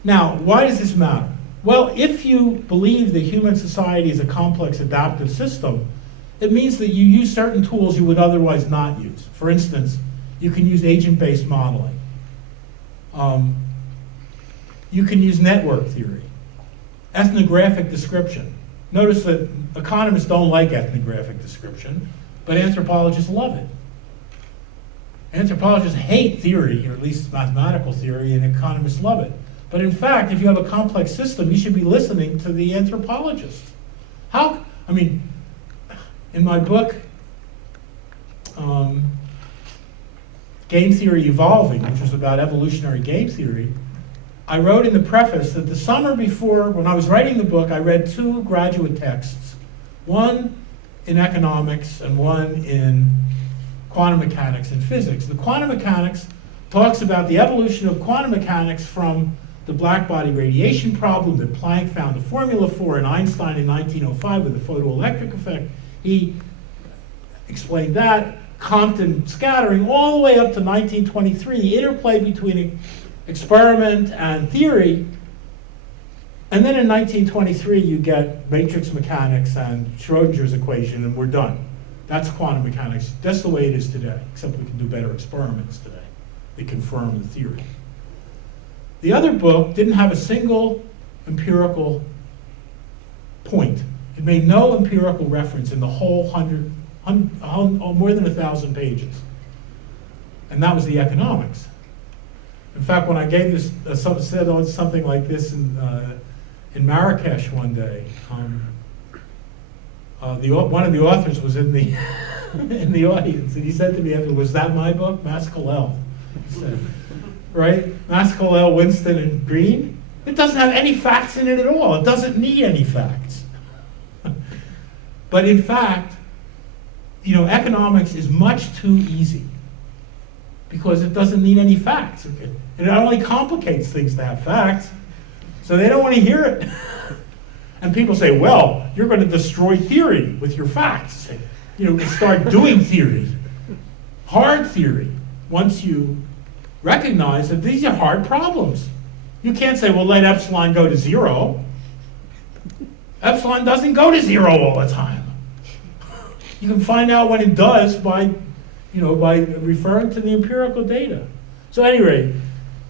Now, why does this matter? Well, if you believe that human society is a complex adaptive system, it means that you use certain tools you would otherwise not use. For instance, you can use agent-based modeling. You can use network theory, ethnographic description. Notice that economists don't like ethnographic description, but anthropologists love it. Anthropologists hate theory, or at least mathematical theory, and economists love it. But in fact, if you have a complex system, you should be listening to the anthropologists. In my book, Game Theory Evolving, which was about evolutionary game theory, I wrote in the preface that the summer before, when I was writing the book, I read 2 graduate texts, one in economics and one in quantum mechanics and physics. The quantum mechanics talks about the evolution of quantum mechanics from the black body radiation problem that Planck found the formula for, and Einstein in 1905 with the photoelectric effect. He explained that, Compton scattering, all the way up to 1923, the interplay between experiment and theory. And then in 1923, you get matrix mechanics and Schrodinger's equation, and we're done. That's quantum mechanics. That's the way it is today, except we can do better experiments today. They confirm the theory. The other book didn't have a single empirical point. It made no empirical reference in the whole more than 1,000 pages. And that was the economics. In fact, when I gave this, said something like this in Marrakesh one day, one of the authors was in the in the audience, and he said to me, "Was that my book, Mascalel?" He said, "Right, Mascalel, Winston, and Green. It doesn't have any facts in it at all. It doesn't need any facts." But in fact, economics is much too easy because it doesn't need any facts. It only complicates things to have facts, so they don't want to hear it. And people say, "Well, you're going to destroy theory with your facts. Start doing theory, hard theory, once you recognize that these are hard problems. You can't say, well, let epsilon go to 0. Epsilon doesn't go to 0 all the time. You can find out when it does by referring to the empirical data. So anyway,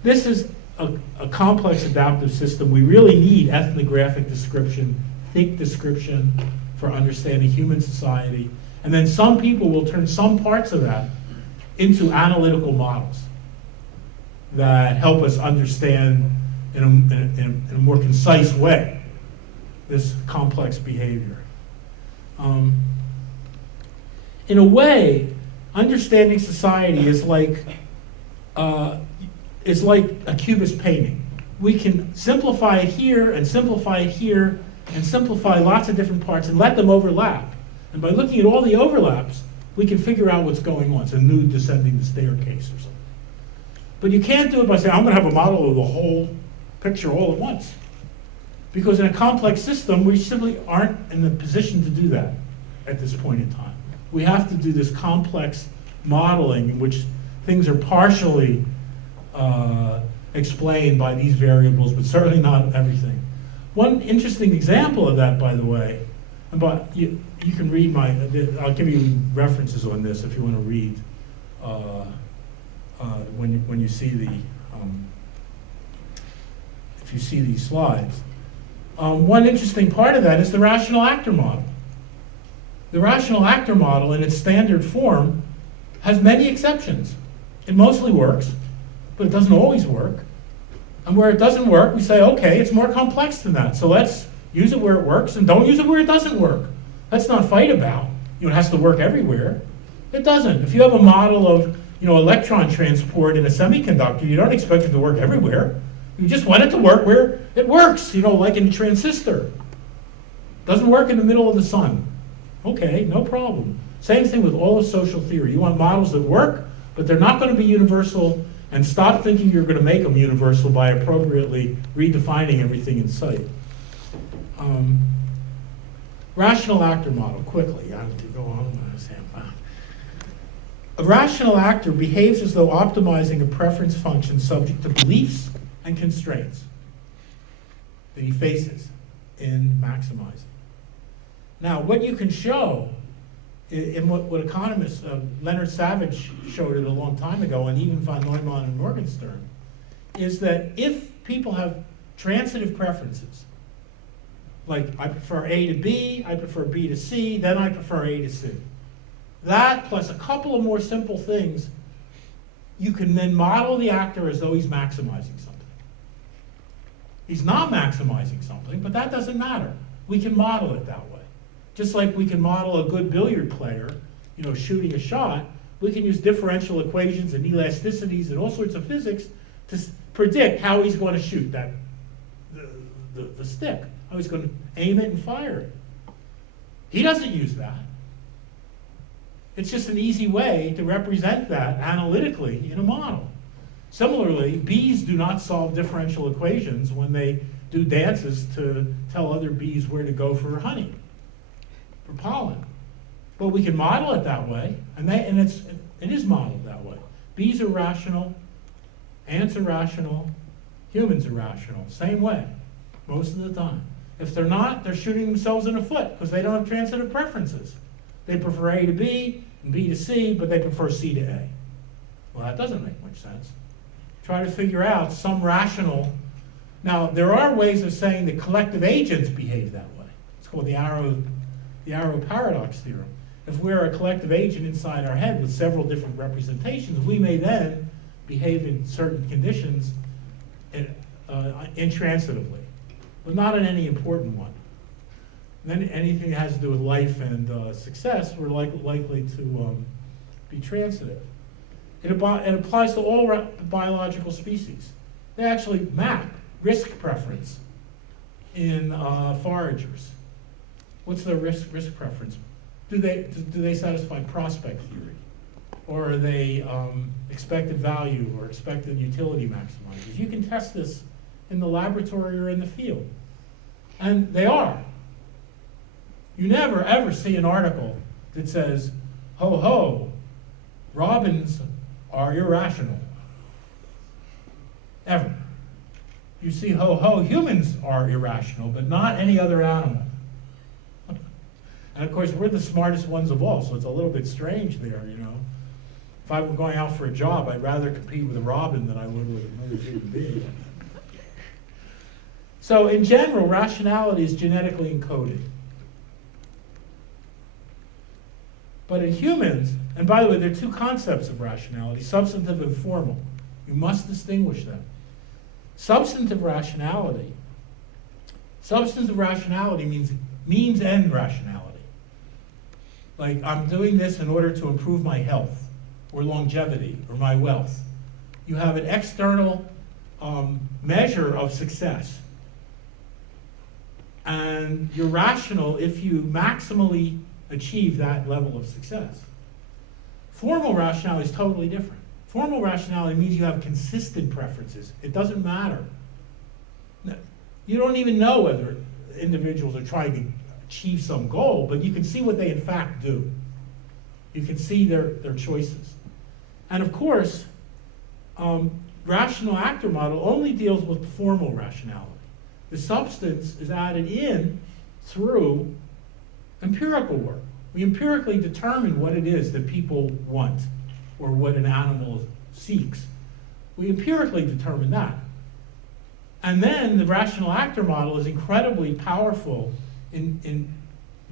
this is a complex adaptive system. We really need ethnographic description, thick description for understanding human society. And then some people will turn some parts of that into analytical models that help us understand in a more concise way this complex behavior. In a way, understanding society is like a cubist painting. We can simplify it here and simplify it here and simplify lots of different parts and let them overlap. And by looking at all the overlaps, we can figure out what's going on. It's a nude descending the staircase or something. But you can't do it by saying, I'm going to have a model of the whole picture all at once. Because in a complex system, we simply aren't in the position to do that at this point in time. We have to do this complex modeling in which things are partially explained by these variables, but certainly not everything. One interesting example of that, by the way, but you can read I'll give you references on this if you want to read when you see if you see these slides. One interesting part of that is the rational actor model. The rational actor model in its standard form has many exceptions. It mostly works, but it doesn't always work. And where it doesn't work, we say, okay, it's more complex than that. So let's use it where it works and don't use it where it doesn't work. Let's not fight about, it has to work everywhere. It doesn't. If you have a model of, electron transport in a semiconductor, you don't expect it to work everywhere. You just want it to work where it works, like in a transistor. Doesn't work in the middle of the sun. Okay, no problem. Same thing with all of social theory. You want models that work, but they're not going to be universal, and stop thinking you're going to make them universal by appropriately redefining everything in sight. Rational actor model, quickly. I have to go on. A rational actor behaves as though optimizing a preference function subject to beliefs and constraints that he faces in maximizing. Now, what you can show in what economists, Leonard Savage showed it a long time ago, and even von Neumann and Morgenstern, is that if people have transitive preferences, like I prefer A to B, I prefer B to C, then I prefer A to C. That plus a couple of more simple things, you can then model the actor as though he's maximizing something. He's not maximizing something, but that doesn't matter. We can model it that way. Just like we can model a good billiard player, shooting a shot, we can use differential equations and elasticities and all sorts of physics to predict how he's going to shoot the stick, how he's going to aim it and fire it. He doesn't use that. It's just an easy way to represent that analytically in a model. Similarly, bees do not solve differential equations when they do dances to tell other bees where to go for honey, for pollen. But we can model it that way, and it is modeled that way. Bees are rational, ants are rational, humans are rational, same way, most of the time. If they're not, they're shooting themselves in the foot because they don't have transitive preferences. They prefer A to B and B to C, but they prefer C to A. Well, that doesn't make much sense. try to figure out some rational. Now, there are ways of saying that collective agents behave that way. It's called the arrow paradox theorem. If we're a collective agent inside our head with several different representations, we may then behave in certain conditions intransitively, but not in any important one. And then anything that has to do with life and success, we're likely to be transitive. It applies to all biological species. They actually map risk preference in foragers. What's their risk preference? Do they satisfy prospect theory? Or are they expected value or expected utility maximizers? You can test this in the laboratory or in the field. And they are. You never ever see an article that says, ho ho, robins are irrational. Ever. You see, ho ho, humans are irrational, but not any other animal. And of course, we're the smartest ones of all, so it's a little bit strange there, you know. If I were going out for a job, I'd rather compete with a robin than I would with another human being. So in general, rationality is genetically encoded. But in humans, and by the way, there are two concepts of rationality, substantive and formal. You must distinguish them. Substantive rationality means end rationality. Like, I'm doing this in order to improve my health, or longevity, or my wealth. You have an external measure of success. And you're rational if you maximally achieve that level of success. Formal rationality is totally different. Formal rationality means you have consistent preferences. It doesn't matter. You don't even know whether individuals are trying to achieve some goal, but you can see what they in fact do. You can see their choices. And of course, rational actor model only deals with formal rationality. The substance is added in through empirical work. We empirically determine what it is that people want or what an animal seeks. We empirically determine that. And then the rational actor model is incredibly powerful in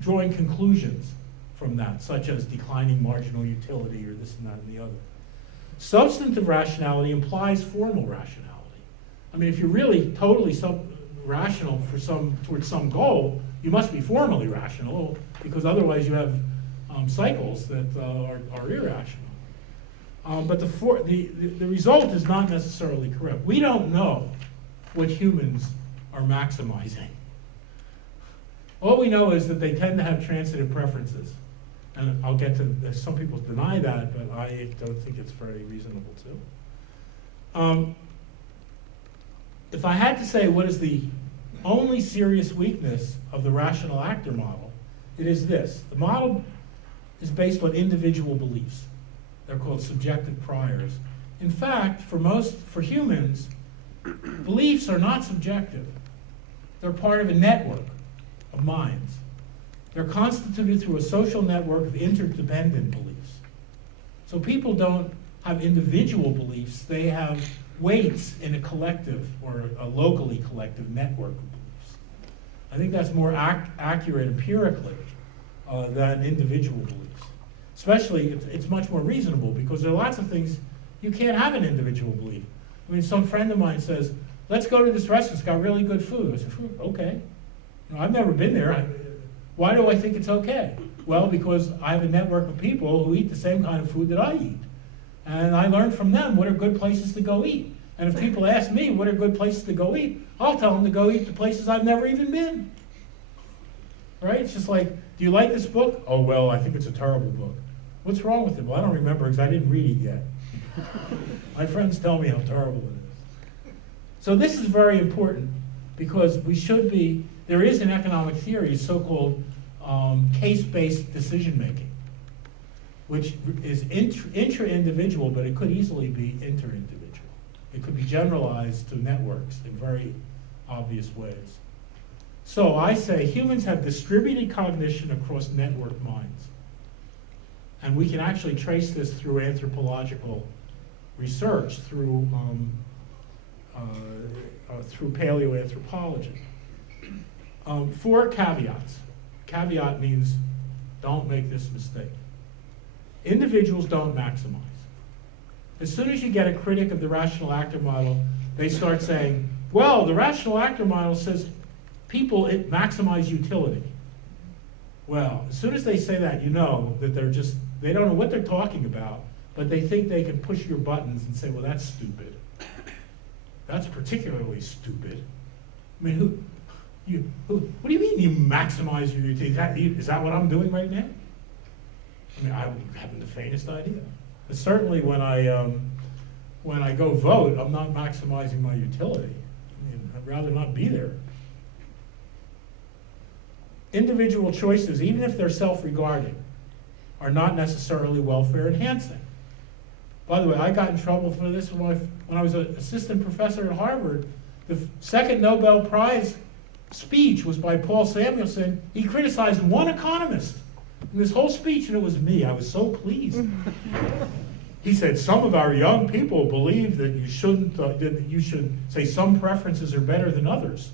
drawing conclusions from that, such as declining marginal utility or this and that and the other. Substantive rationality implies formal rationality. I mean, if you're really totally rational towards some goal, you must be formally rational, because otherwise you have cycles that are irrational. But the result is not necessarily correct. We don't know what humans are maximizing. All we know is that they tend to have transitive preferences. And I'll get to, some people deny that, but I don't think it's very reasonable to. If I had to say what is the only serious weakness of the rational actor model, it is this. The model is based on individual beliefs. They're called subjective priors. In fact, for humans, beliefs are not subjective. They're part of a network of minds. They're constituted through a social network of interdependent beliefs. So people don't have individual beliefs, they have weights in a collective or a locally collective network of beliefs. I think that's more accurate empirically than individual beliefs. Especially, it's much more reasonable because there are lots of things you can't have an individual belief. I mean, some friend of mine says, let's go to this restaurant, it's got really good food. I said, okay. You know, I've never been there. Why do I think it's okay? Well, because I have a network of people who eat the same kind of food that I eat. And I learn from them what are good places to go eat. And if people ask me what are good places to go eat, I'll tell them to go eat to places I've never even been. Right? It's just like, do you like this book? Oh, well, I think it's a terrible book. What's wrong with it? Well, I don't remember because I didn't read it yet. My friends tell me how terrible it is. So this is very important because there is in economic theory so-called case-based decision-making, which is intra-individual, but it could easily be inter-individual. It could be generalized to networks in very obvious ways. So I say humans have distributed cognition across network minds. And we can actually trace this through anthropological research through paleoanthropology. 4 caveats. Caveat means don't make this mistake. Individuals don't maximize. As soon as you get a critic of the rational actor model, they start saying, well, the rational actor model says people maximize utility. Well, as soon as they say that, you know that they don't know what they're talking about, but they think they can push your buttons and say, well, that's stupid. That's particularly stupid. I mean, what do you mean you maximize your utility? Is that what I'm doing right now? I mean, I haven't the faintest idea. But certainly when I go vote, I'm not maximizing my utility. I mean, I'd rather not be there. Individual choices, even if they're self-regarding, are not necessarily welfare enhancing. By the way, I got in trouble for this when I was an assistant professor at Harvard. The second Nobel Prize speech was by Paul Samuelson. He criticized one economist in this whole speech, and it was me. I was so pleased. He said, some of our young people believe that you should say some preferences are better than others,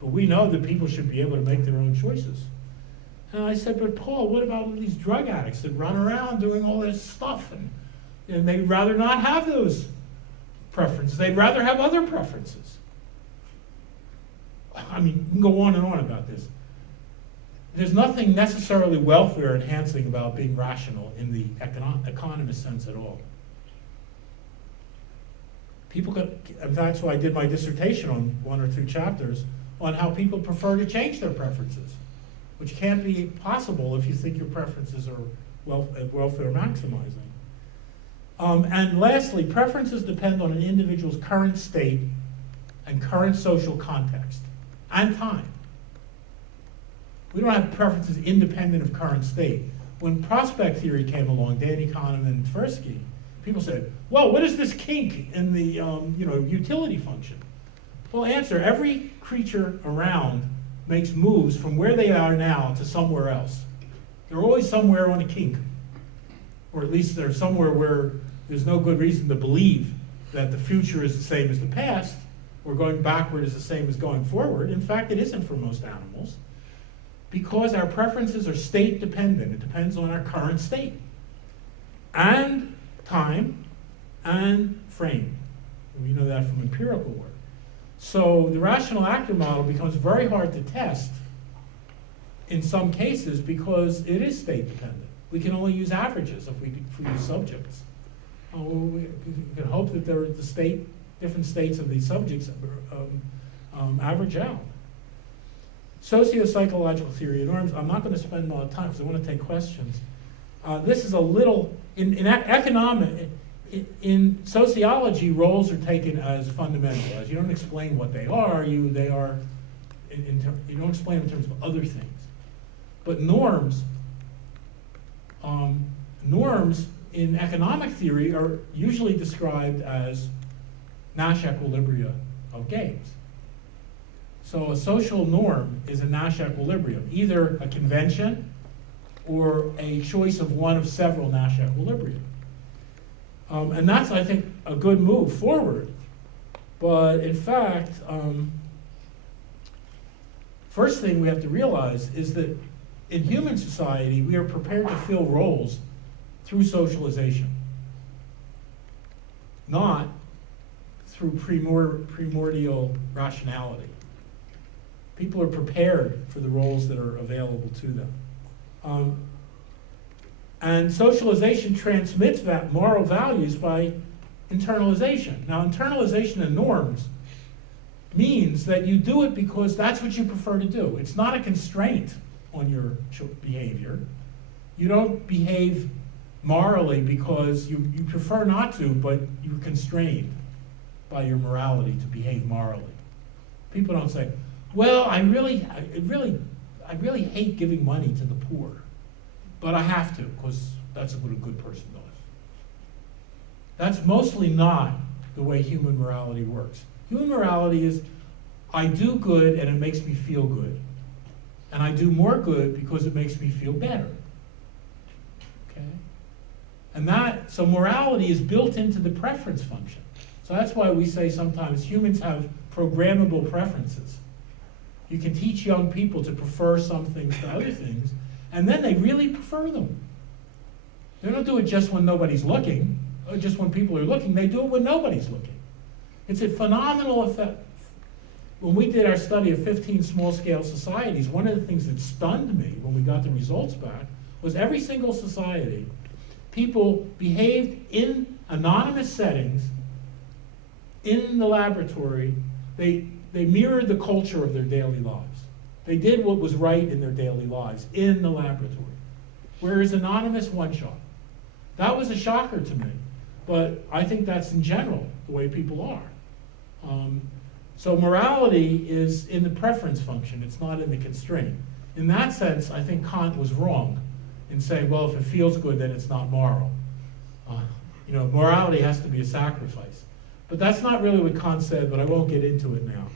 but we know that people should be able to make their own choices. And I said, but Paul, what about all these drug addicts that run around doing all this stuff, and they'd rather not have those preferences. They'd rather have other preferences. I mean, you can go on and on about this. There's nothing necessarily welfare enhancing about being rational in the economist sense at all. And that's why I did my dissertation on 1 or 2 chapters on how people prefer to change their preferences, which can't be possible if you think your preferences are welfare maximizing. And lastly, preferences depend on an individual's current state and current social context and time. We don't have preferences independent of current state. When prospect theory came along, Danny Kahneman and Tversky, people said, well, what is this kink in the utility function? Well, answer, every creature around makes moves from where they are now to somewhere else. They're always somewhere on a kink. Or at least they're somewhere where there's no good reason to believe that the future is the same as the past, or going backward is the same as going forward. In fact, it isn't for most animals, because our preferences are state dependent. It depends on our current state, and time, and frame. We know that from empirical work. So the rational actor model becomes very hard to test in some cases because it is state dependent. We can only use averages if we use subjects. We can hope that different states of these subjects average out. Socio-psychological theory of norms. I'm not going to spend a lot of time because I want to take questions. This is a little, in sociology, roles are taken as fundamental. As you don't explain what they are, you don't explain in terms of other things. But norms in economic theory are usually described as Nash equilibria of games. So a social norm is a Nash equilibrium, either a convention or a choice of one of several Nash equilibria. And that's, I think, a good move forward. But in fact, first thing we have to realize is that in human society, we are prepared to fill roles through socialization, not through primordial rationality. People are prepared for the roles that are available to them. And socialization transmits that moral values by internalization. Now, internalization of norms means that you do it because that's what you prefer to do. It's not a constraint on your behavior. You don't behave morally because you prefer not to, but you're constrained by your morality to behave morally. People don't say, well, I really hate giving money to the poor, but I have to because that's what a good person does. That's mostly not the way human morality works. Human morality is, I do good and it makes me feel good. And I do more good because it makes me feel better. Okay? So morality is built into the preference function. So that's why we say sometimes humans have programmable preferences. You can teach young people to prefer some things to other things, and then they really prefer them. They don't do it just when nobody's looking, or just when people are looking. They do it when nobody's looking. It's a phenomenal effect. When we did our study of 15 small-scale societies, one of the things that stunned me when we got the results back was every single society, people behaved in anonymous settings in the laboratory. They mirrored the culture of their daily lives. They did what was right in their daily lives in the laboratory. Whereas anonymous, one shot. That was a shocker to me. But I think that's in general the way people are. So morality is in the preference function. It's not in the constraint. In that sense, I think Kant was wrong in saying, well, if it feels good, then it's not moral. Morality has to be a sacrifice. But that's not really what Kant said, but I won't get into it now.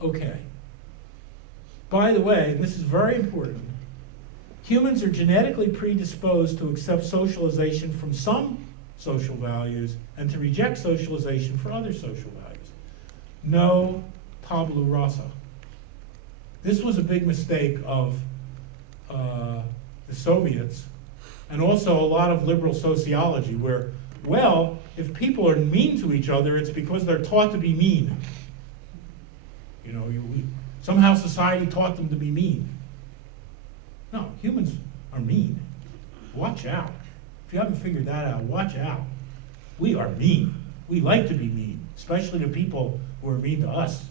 Okay. By the way, this is very important, humans are genetically predisposed to accept socialization from some social values and to reject socialization for other social values. No tabula rasa. This was a big mistake of the Soviets and also a lot of liberal sociology where, well, if people are mean to each other, it's because they're taught to be mean. Somehow society taught them to be mean. No, humans are mean. Watch out. If you haven't figured that out, watch out. We are mean. We like to be mean, especially to people who are mean to us.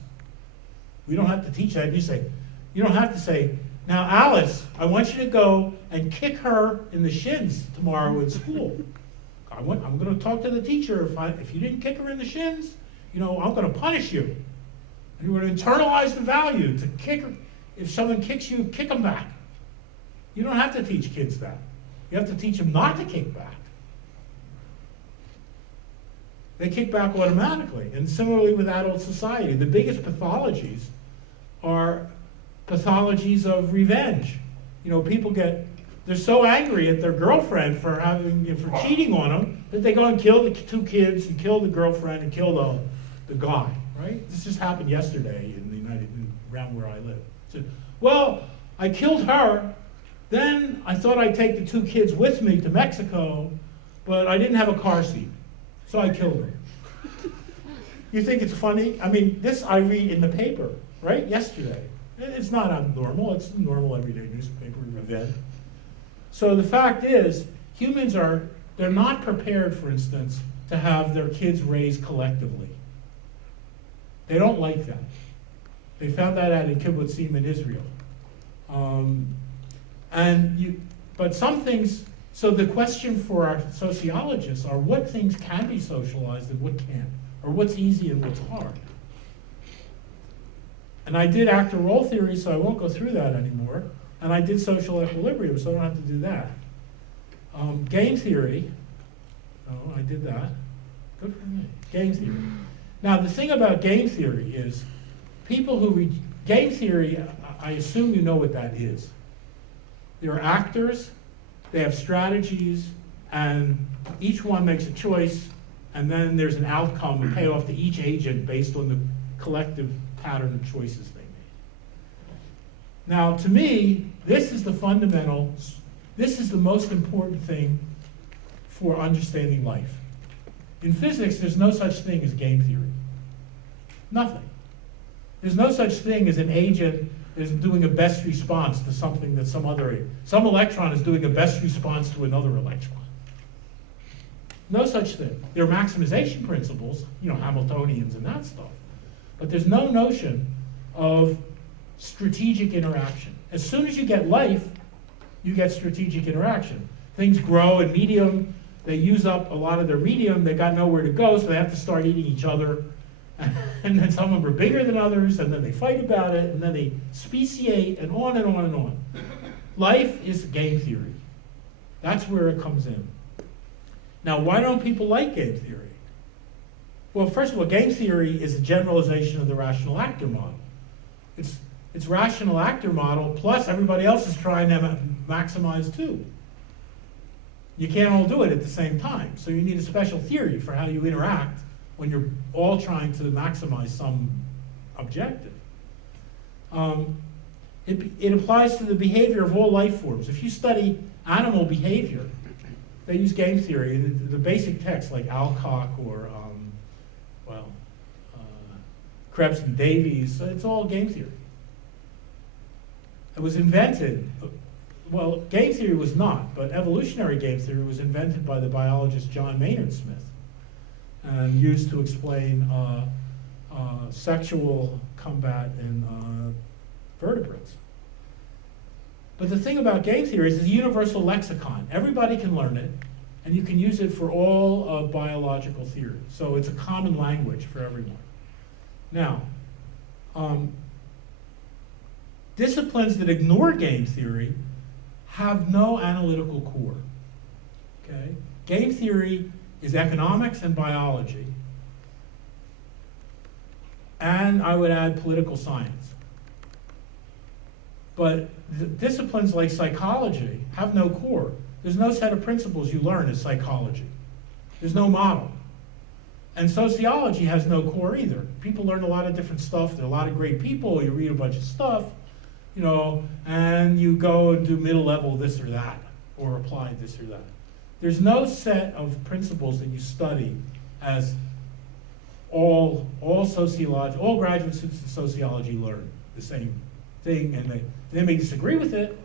We don't have to teach that. You don't have to say, now Alice, I want you to go and kick her in the shins tomorrow at school. I'm going to talk to the teacher. If you didn't kick her in the shins, I'm going to punish you. And you're going to internalize the value to kick her. If someone kicks you, kick them back. You don't have to teach kids that. You have to teach them not to kick back. They kick back automatically. And similarly with adult society, the biggest pathologies are pathologies of revenge. People they're so angry at their girlfriend for cheating on them that they go and kill the two kids and kill the girlfriend and kill the guy, right? This just happened yesterday around where I live. So, well, I killed her. Then I thought I'd take the two kids with me to Mexico, but I didn't have a car seat, so I killed her. You think it's funny? This I read in the paper, right? Yesterday. It's not abnormal. It's a normal everyday newspaper event. So the fact is, humans they're not prepared, for instance, to have their kids raised collectively. They don't like that. They found that out in kibbutzim in Israel. But some things, so the question for our sociologists are what things can be socialized and what can't, or what's easy and what's hard. And I did actor-role theory, so I won't go through that anymore. And I did social equilibrium, so I don't have to do that. Game theory, I did that. Good for me. Game theory. Now, the thing about game theory is people who game theory, I assume you know what that is. There are actors, they have strategies, and each one makes a choice, and then there's an outcome, a payoff to each agent based on the collective pattern of choices they made. Now, to me, this is the most important thing for understanding life. In physics, there's no such thing as game theory. Nothing. There's no such thing as an agent is doing a best response to something that some electron is doing a best response to another electron. No such thing. There are maximization principles, Hamiltonians and that stuff. But there's no notion of strategic interaction. As soon as you get life, you get strategic interaction. Things grow in medium, they use up a lot of their medium, they got nowhere to go, so they have to start eating each other. And then some of them are bigger than others, and then they fight about it, and then they speciate, and on and on and on. Life is game theory. That's where it comes in. Now, why don't people like game theory? Well, first of all, game theory is a generalization of the rational actor model. It's rational actor model, plus everybody else is trying to maximize too. You can't all do it at the same time. So you need a special theory for how you interact when you're all trying to maximize some objective. It applies to the behavior of all life forms. If you study animal behavior, they use game theory. The basic text, like Alcock or Krebs and Davies, it's all game theory. It was invented, well, game theory was not, but evolutionary game theory was invented by the biologist John Maynard Smith and used to explain sexual combat in vertebrates. But the thing about game theory is it's a universal lexicon. Everybody can learn it, and you can use it for all biological theory. So it's a common language for everyone. Now, disciplines that ignore game theory have no analytical core. Okay? Game theory is economics and biology, and I would add political science. But disciplines like psychology have no core. There's no set of principles you learn as psychology. There's no model. And sociology has no core either. People learn a lot of different stuff. There are a lot of great people. You read a bunch of stuff, and you go and do middle level this or that, or apply this or that. There's no set of principles that you study as all graduate students in sociology learn the same thing, and they may disagree with it,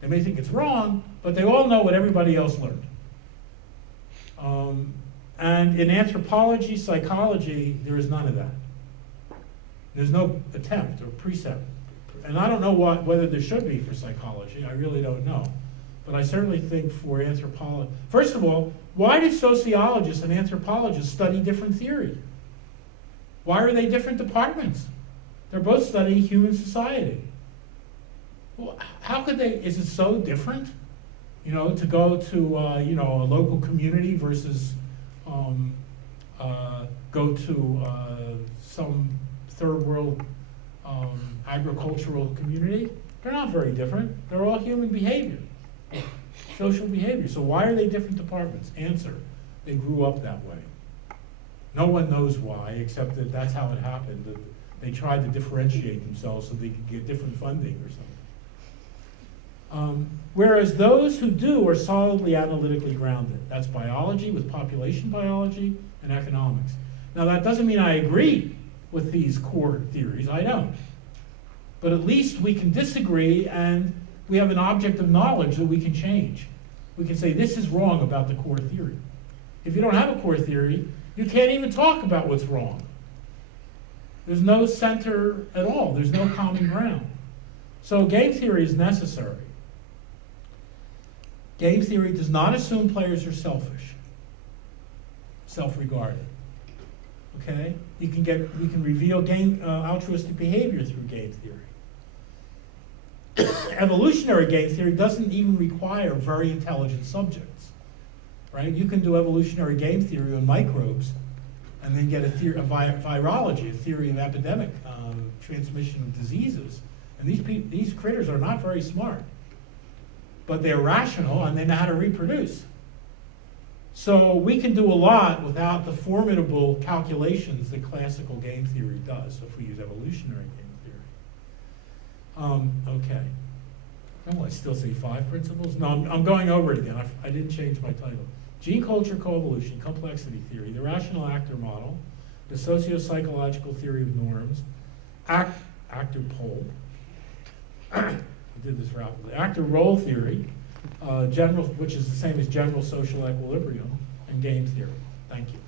they may think it's wrong, but they all know what everybody else learned. And in anthropology, psychology, there is none of that. There's no attempt or precept. And I don't know whether there should be for psychology. I really don't know. But I certainly think for anthropology, first of all, why do sociologists and anthropologists study different theory? Why are they different departments? They're both studying human society. Well, how could they, is it so different? To go to, a local community versus go to some third world agricultural community? They're not very different. They're all human behavior, social behavior. So why are they different departments? Answer, they grew up that way. No one knows why, except that that's how it happened. That they tried to differentiate themselves so they could get different funding or something. Whereas those who do are solidly analytically grounded. That's biology with population biology and economics. Now that doesn't mean I agree with these core theories, I don't. But at least we can disagree and we have an object of knowledge that we can change. We can say this is wrong about the core theory. If you don't have a core theory, you can't even talk about what's wrong. There's no center at all. There's no common ground. So game theory is necessary. Game theory does not assume players are selfish, self-regarded. Okay? You can reveal altruistic behavior through game theory. Evolutionary game theory doesn't even require very intelligent subjects. Right? You can do evolutionary game theory on microbes and then get a theory of virology, a theory of epidemic transmission of diseases. And these critters are not very smart, but they're rational and they know how to reproduce. So we can do a lot without the formidable calculations that classical game theory does, if we use evolutionary game theory. Okay. Oh, I still say 5 principles? No, I'm going over it again. I didn't change my title. Gene culture coevolution, complexity theory, the rational actor model, the socio-psychological theory of norms, actor pole. I did this rapidly. Actor role theory, which is the same as general social equilibrium, and game theory. Thank you.